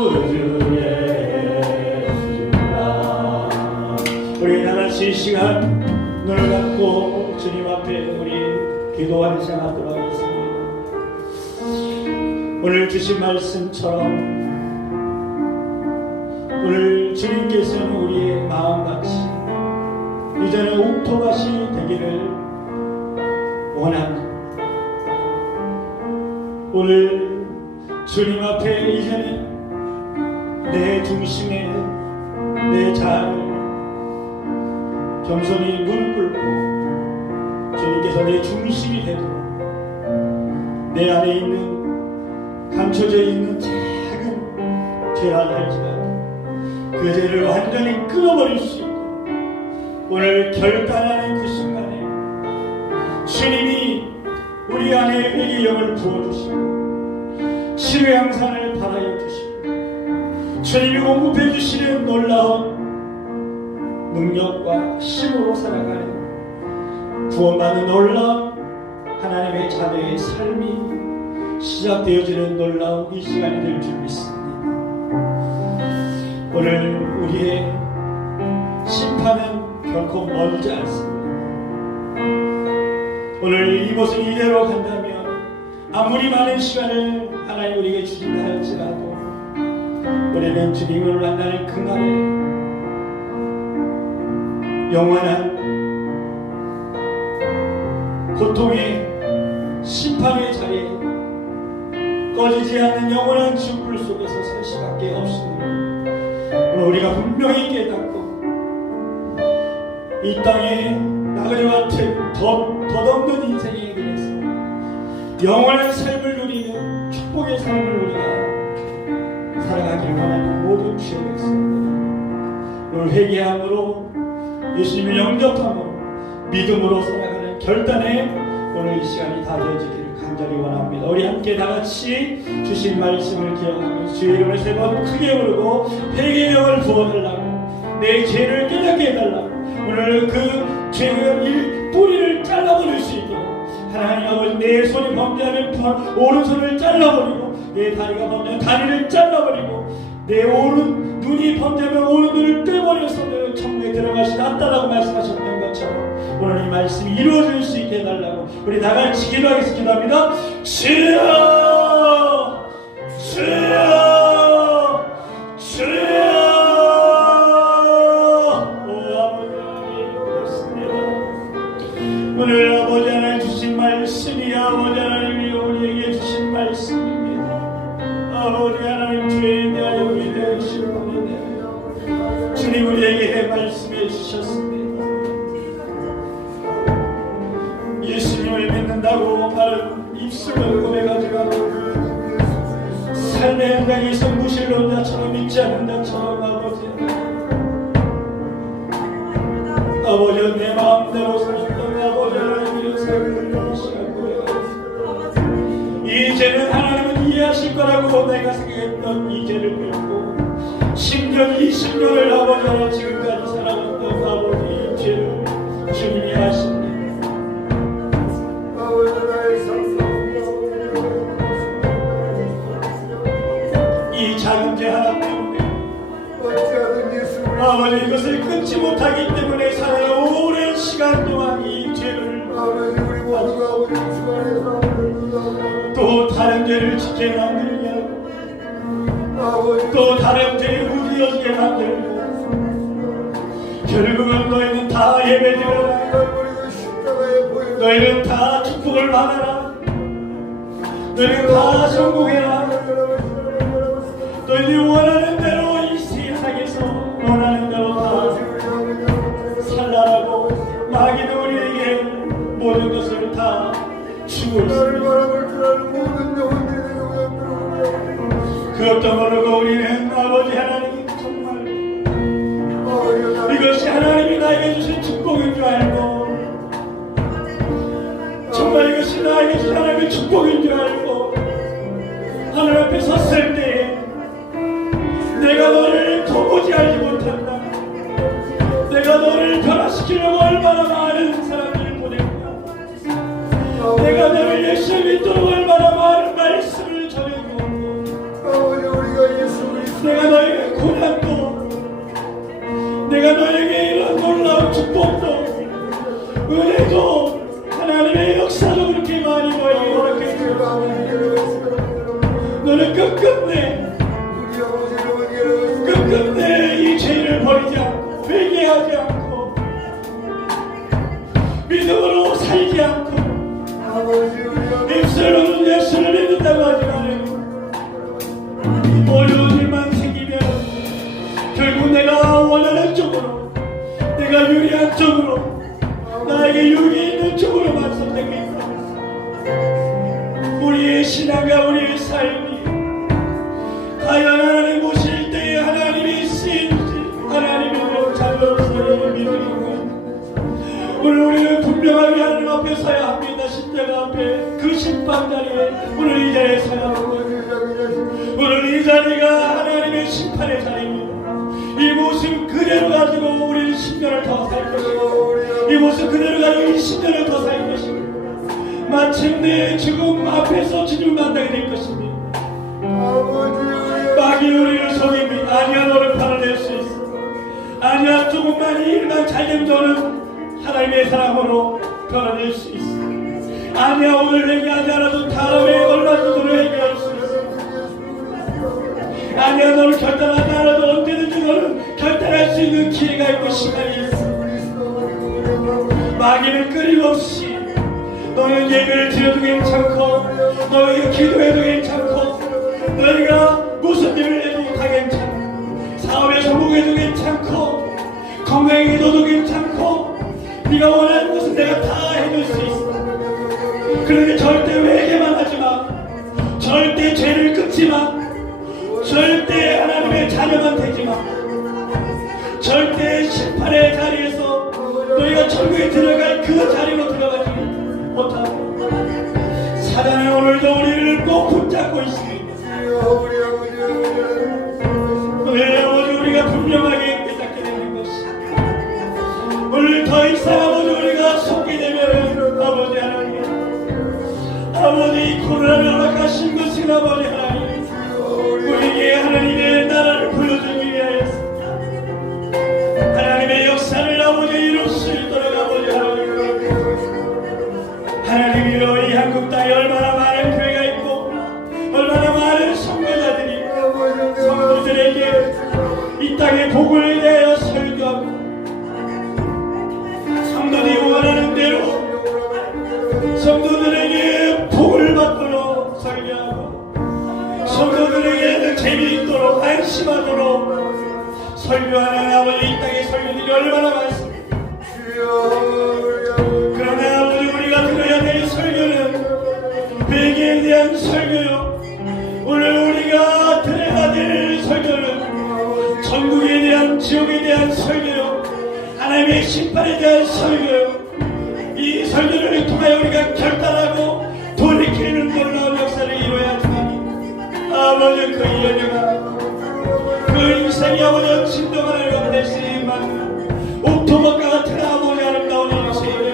구주의 우리 하나씩 시간 눈을 감고 주님 앞에 우리 기도하는 시간 갖도록 하겠습니다. 오늘 주신 말씀처럼 오늘 주님께서는 우리의 마음같이 이전에 옥토밭이 되기를 원합니다. 오늘 주님 앞에 이제는 내 중심에 내 자아를 겸손히 무릎 꿇고 주님께서 내 중심이 되도록 내 안에 있는 감춰져 있는 작은 죄라 할지라도 그 죄를 완전히 끊어버릴 수 있도록 오늘 결단하는 그 순간에 주님이 우리 안에 회개의 영을 부어주시고 치유의 양산을 바라여 주시고 주님이 공급해 주시는 놀라운 능력과 힘으로 살아가는 구원받는 놀라운 하나님의 자녀의 삶이 시작되어지는 놀라운 이 시간이 될 줄 믿습니다. 오늘 우리의 심판은 결코 멀지 않습니다. 오늘 이곳을 이대로 간다면 아무리 많은 시간을 하나님 우리에게 주신다 할지라도 우리는 주님을 만나는 그날에 영원한 고통의 심판의 자리에 꺼지지 않는 영원한 죽불 속에서 살 수밖에 없습니다. 오늘 우리가 분명히 깨닫고 이 땅에 나그네와 같은 덧없는 인생에 대해서 영원한 삶을 누리는 축복의 삶을 우리가 살아가기를 원하는 모든 주의 백성들 오늘 회개함으로 예수님을 영접함으로 믿음으로 살아가는 결단에 오늘 이 시간이 다 되어지기를 간절히 원합니다. 우리 함께 다같이 주신 말씀을 기억하면서 주의 이름을 세 번 크게 부르고 회개의 영을 부어달라고 내 죄를 깨닫게 해달라고 오늘 그 죄의 뿌리를 잘라버릴 수 있도록 하나님 아버지 내 손이 범죄하면 오른손을 잘라버리고 내 다리가 범죄하면 다리를 잘라버리고 내 오른 눈이 범죄하면 오른 눈을 떼버려서 내 천국에 들어가시 낫다라고 말씀하셨던 것처럼 오늘 이 말씀이 이루어질 수 있게 해달라고 우리 다같이 기도하겠습니다. 기도합니다. 주여 주여 주여 오늘 아버지 하나님 주신 말씀이 아버지 하나님이 우리에게 주신 말씀입니다. 아버지 하나님 주에 대하여 위대하신 분에 대하여 주님 우리에게 말씀해 주셨습니다. 예수님을 믿는다고 바른 입술로 고백하지만 삶의 현장에서 무실로 자처럼 믿지 않는 자처럼 아버지 내 마음대로 사셨던 아버지 하나님의 삶을 시작하고요. 이제는 하나님은 이해하실 거라고 내가 생각했던 이 죄를 뵙고 10년 20년을 아버지 하나 지금까지 살아왔던 아버지 이 죄를 주님이 아십니다. 이 작은 죄 하나 때문에 아버지 이것을 끊지 못하기 때문에 사는 오랜 시간 동안 이 죄를 또 다른 죄를 짓게 만들려고 또 다른 죄를 무디어지게 만들고 결국은 너희는 다 예배드려라. 너희는 다 축복을 받아라. 너희는 다 성공해라. 너희들이 원하는 대로 이 세상에서 원하는 대로 다 살라라고 마귀는 우리에게 모든 것을 다 주고 있습니다. 그것도 모르고 우리는 아버지 하나님 정말 이것이 하나님이 나에게 주신 축복인 줄 알고 정말 이것이 나에게 주신 하나님의 축복인 줄 알고 하늘 앞에 섰을 때 내가 너를 도무지 알지 못한다. 내가 너를 변화시키려고 얼마나 많은 사람들을 보냈구나. 내가 너를 열심히 믿도록 얼마나 많은 말씀을 전해주었고 내가 너에게 고난도 내가 너에게 이런 놀라운 축복도 은혜도 하나님의 역사도 그렇게 많이 보이고 너는 끝끝내 이 죄를 버리지 않고 회개하지 않고 믿음으로 살지 않고 입술로는 예수를 믿는다고 하지만 어려운 일만 생기면 결국 내가 원하는 쪽으로 내가 유리한 쪽으로 나에게 유리 있는 쪽으로만 선택했다. 우리의 신앙과 우리의 삶이 과연 하나님 보실 때에 하나님이 쓰인지 하나님의 자녀로서의 믿음인가. 오늘 우리는 분명하게 하나님 앞에 서야 합니다. 십자가 앞에 그 심판자리에 오늘 이 자리에 서야 합니다. 오늘 이 자리가 하나님의 심판의 자리입니다. 이 모습 그대로 가지고 우리는 10년을 더 살 것입니다. 이 모습 그대로 가지고 20년을 더 살 것입니다. 마침내 죽음 앞에서 주님을 만나게 될 것입니다. 마귀 우리를 속입니다. 아니야 너를 팔아낼 수 있어. 아니야 조금만 일만 잘되면 너는 하나님의 사람으로 변화될 수 있어. 아니야 오늘 회개하지 않아도 다음에 얼마든지 너를 회개할 수 있어. 아니야 너를 결단하지 않아도 언제든지 너는 결단할 수 있는 기회가 있고 시간이 있어. 마귀는 끊임없이 너는 예배를 드려도 괜찮고 너희가 기도해도 괜찮고 너희가 무슨 일을 해도 다 괜찮고 사업에 성공해도 괜찮고 건강해져도 괜찮고 네가 원하는 것은 내가 다 해줄 수 있어. 그런데 절대 회개만 하지마. 절대 죄를 끊지마. 절대 하나님의 자녀만 되지마. 절대 심판의 자리에서 너희가 천국에 들어갈 그 자리로 들어가지 못하고 사단은 오늘도 우리를 꼭 붙잡고 있습니다. 오늘 아버지 우리가 분명하게 깨닫게 되는 것이 오늘 더 이상 아버지 우리가 속게 되면 아버지 하나님 아버지 코로나를 허락하신 것은 아버지 하나님 우리에게 하나님의 나라를 보여주기 위하여서 하나님의 역사를 아버지 이룰 수 있도록 아버지 하나님이여 이 한국 땅에 얼마나 많은 교회가 있고 얼마나 많은 선교자들이 성도들에게 이 땅의 복을 대하여 설교하고 성도들이 원하는 대로 성도들에게 복을 받도록 설교하고 성도들에게 재미있도록 안심하도록 설교하는 아버지 이 땅의 설교들이 얼마나 많습니다. 그러나 아버지 우리가 들어야 될 설교는 회개에 대한 설교요. 오늘 우리가 들어야 될 설교는 천국에 대한 지옥에 대한 설교요. 하나님의 심판에 대한 설교요. 이 설교를 통하여 우리가 결단하고 돌이키는 놀라운 역사를 이루어야 하지만 아버지 그 연유가 그 인생이 아버지 진동하는 것 되시만 옥토목과 같은 아버지 아름다운 인생을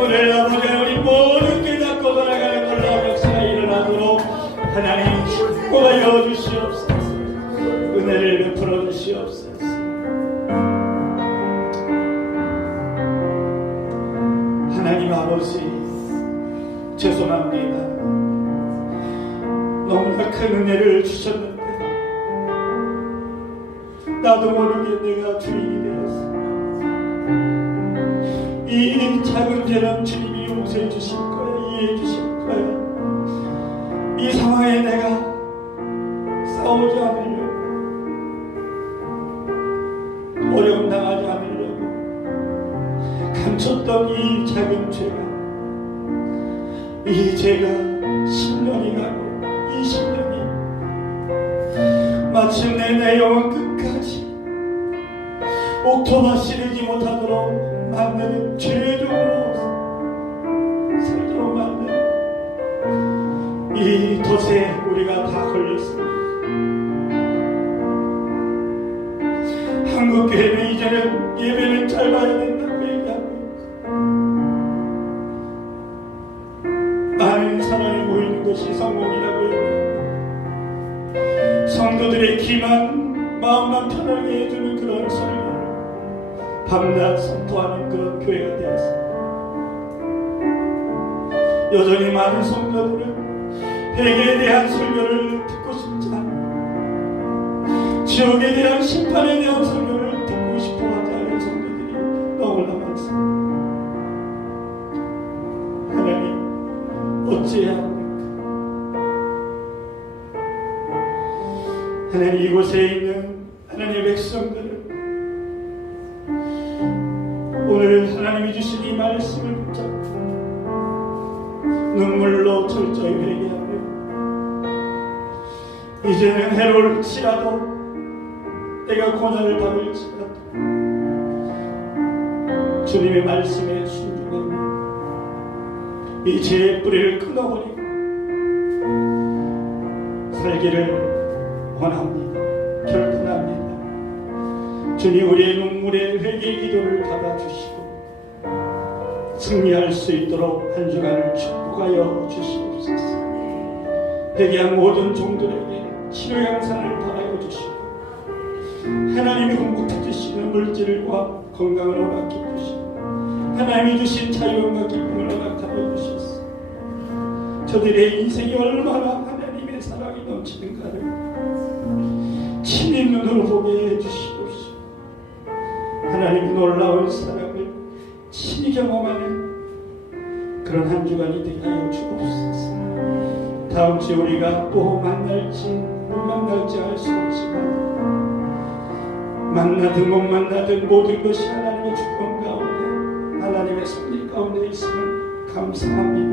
오늘 아버지 우리 모든 깨닫고 돌아가는 놀라운 역사가 일어나도록 하나님 축복하여 주시옵소서. 은혜를 베풀어 주시옵소서. 하나님 아버지, 죄송합니다. 너무나 큰 은혜를 주셨는데 나도 모르게 내가 주인이 되었어. 이 작은 죄는 주님이 용서해 주실 거야. 이해해 주실 거야. 이 상황에 내가 싸우지 않으려고, 어려움 당하지 않으려고 감췄던 이 작은 죄가, 이 죄가 10년이 가고 20년이 마침내 내 영혼 끝까지 옥토바 시리지 못하도록 만드는 죄종으로 살도록 만드는 이 덫에 우리가 다 걸렸습니다. 한국교회는 이제는 예배는 짧아야 된다고 얘기하고 많은 사람이 모이는 것이 성공이라고 얘기하고 성도들의 기만 마음만 편하게 해주는 그런 설교를 밤낮 선포하는 그런 교회가 되었습니다. 여전히 많은 성도들은 회개에 대한 설교를 듣고 싶지 않아, 지옥에 대한 심판에 대한 설교를 듣고 싶어하지 않은 성도들이 너무나 많습니다. 하나님, 어찌해야 합니까? 하나님, 이곳에 있는 하나님의 백성들을 오늘 하나님이 주신 이 말씀을 붙잡고 눈물로 철저히 회개하며 이제는 해로울지라도 내가 고난을 받을지라도 주님의 말씀에 순종하며 이 죄의 뿌리를 끊어버리고 살기를 원합니다. 결단합니다. 주님, 우리의 눈물의 회개 기도를 받아주시고 승리할 수 있도록 한 주간을 축복하여 주시옵소서. 회개한 모든 종들에게 치료 양산을 바라여 주시고 하나님이 공급해 주시는 물질과 건강을 허락해 주시고 하나님이 주신 자유와 기쁨을 허락하여 주시옵소서. 저들의 인생이 얼마나 하나님의 사랑이 넘치는가를 친히 눈으로 보게 해주시옵소서. 하나님의 놀라운 사랑을 친히 경험하는 그런 한 주간이 되게 하여 주옵소서. 다음 주에 우리가 또 만날지 못 만날지 알 수 없지만 만나든 못 만나든 모든 것이 하나님의 주권 가운데 하나님의 섭리 가운데 있음을 감사합니다.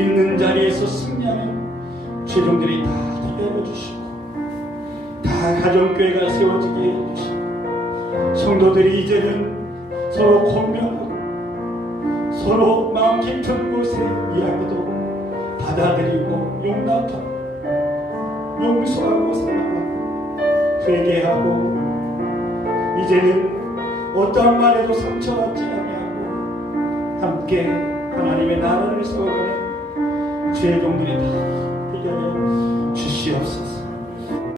있는 자리에서 승리하는 죄종들이 다 되게 하여 주시고 다 가정교회가 세워지게 해주시고 성도들이 이제는 서로 권면하고 서로 마음 깊은 곳에 이야기도 받아들이고 용납하고 용서하고 사랑하고 회개하고 이제는 어떠한 말에도 상처받지 아니하고 함께 하나님의 나라를 세워가는 죄종들이 다 되게 하여 주시옵소서.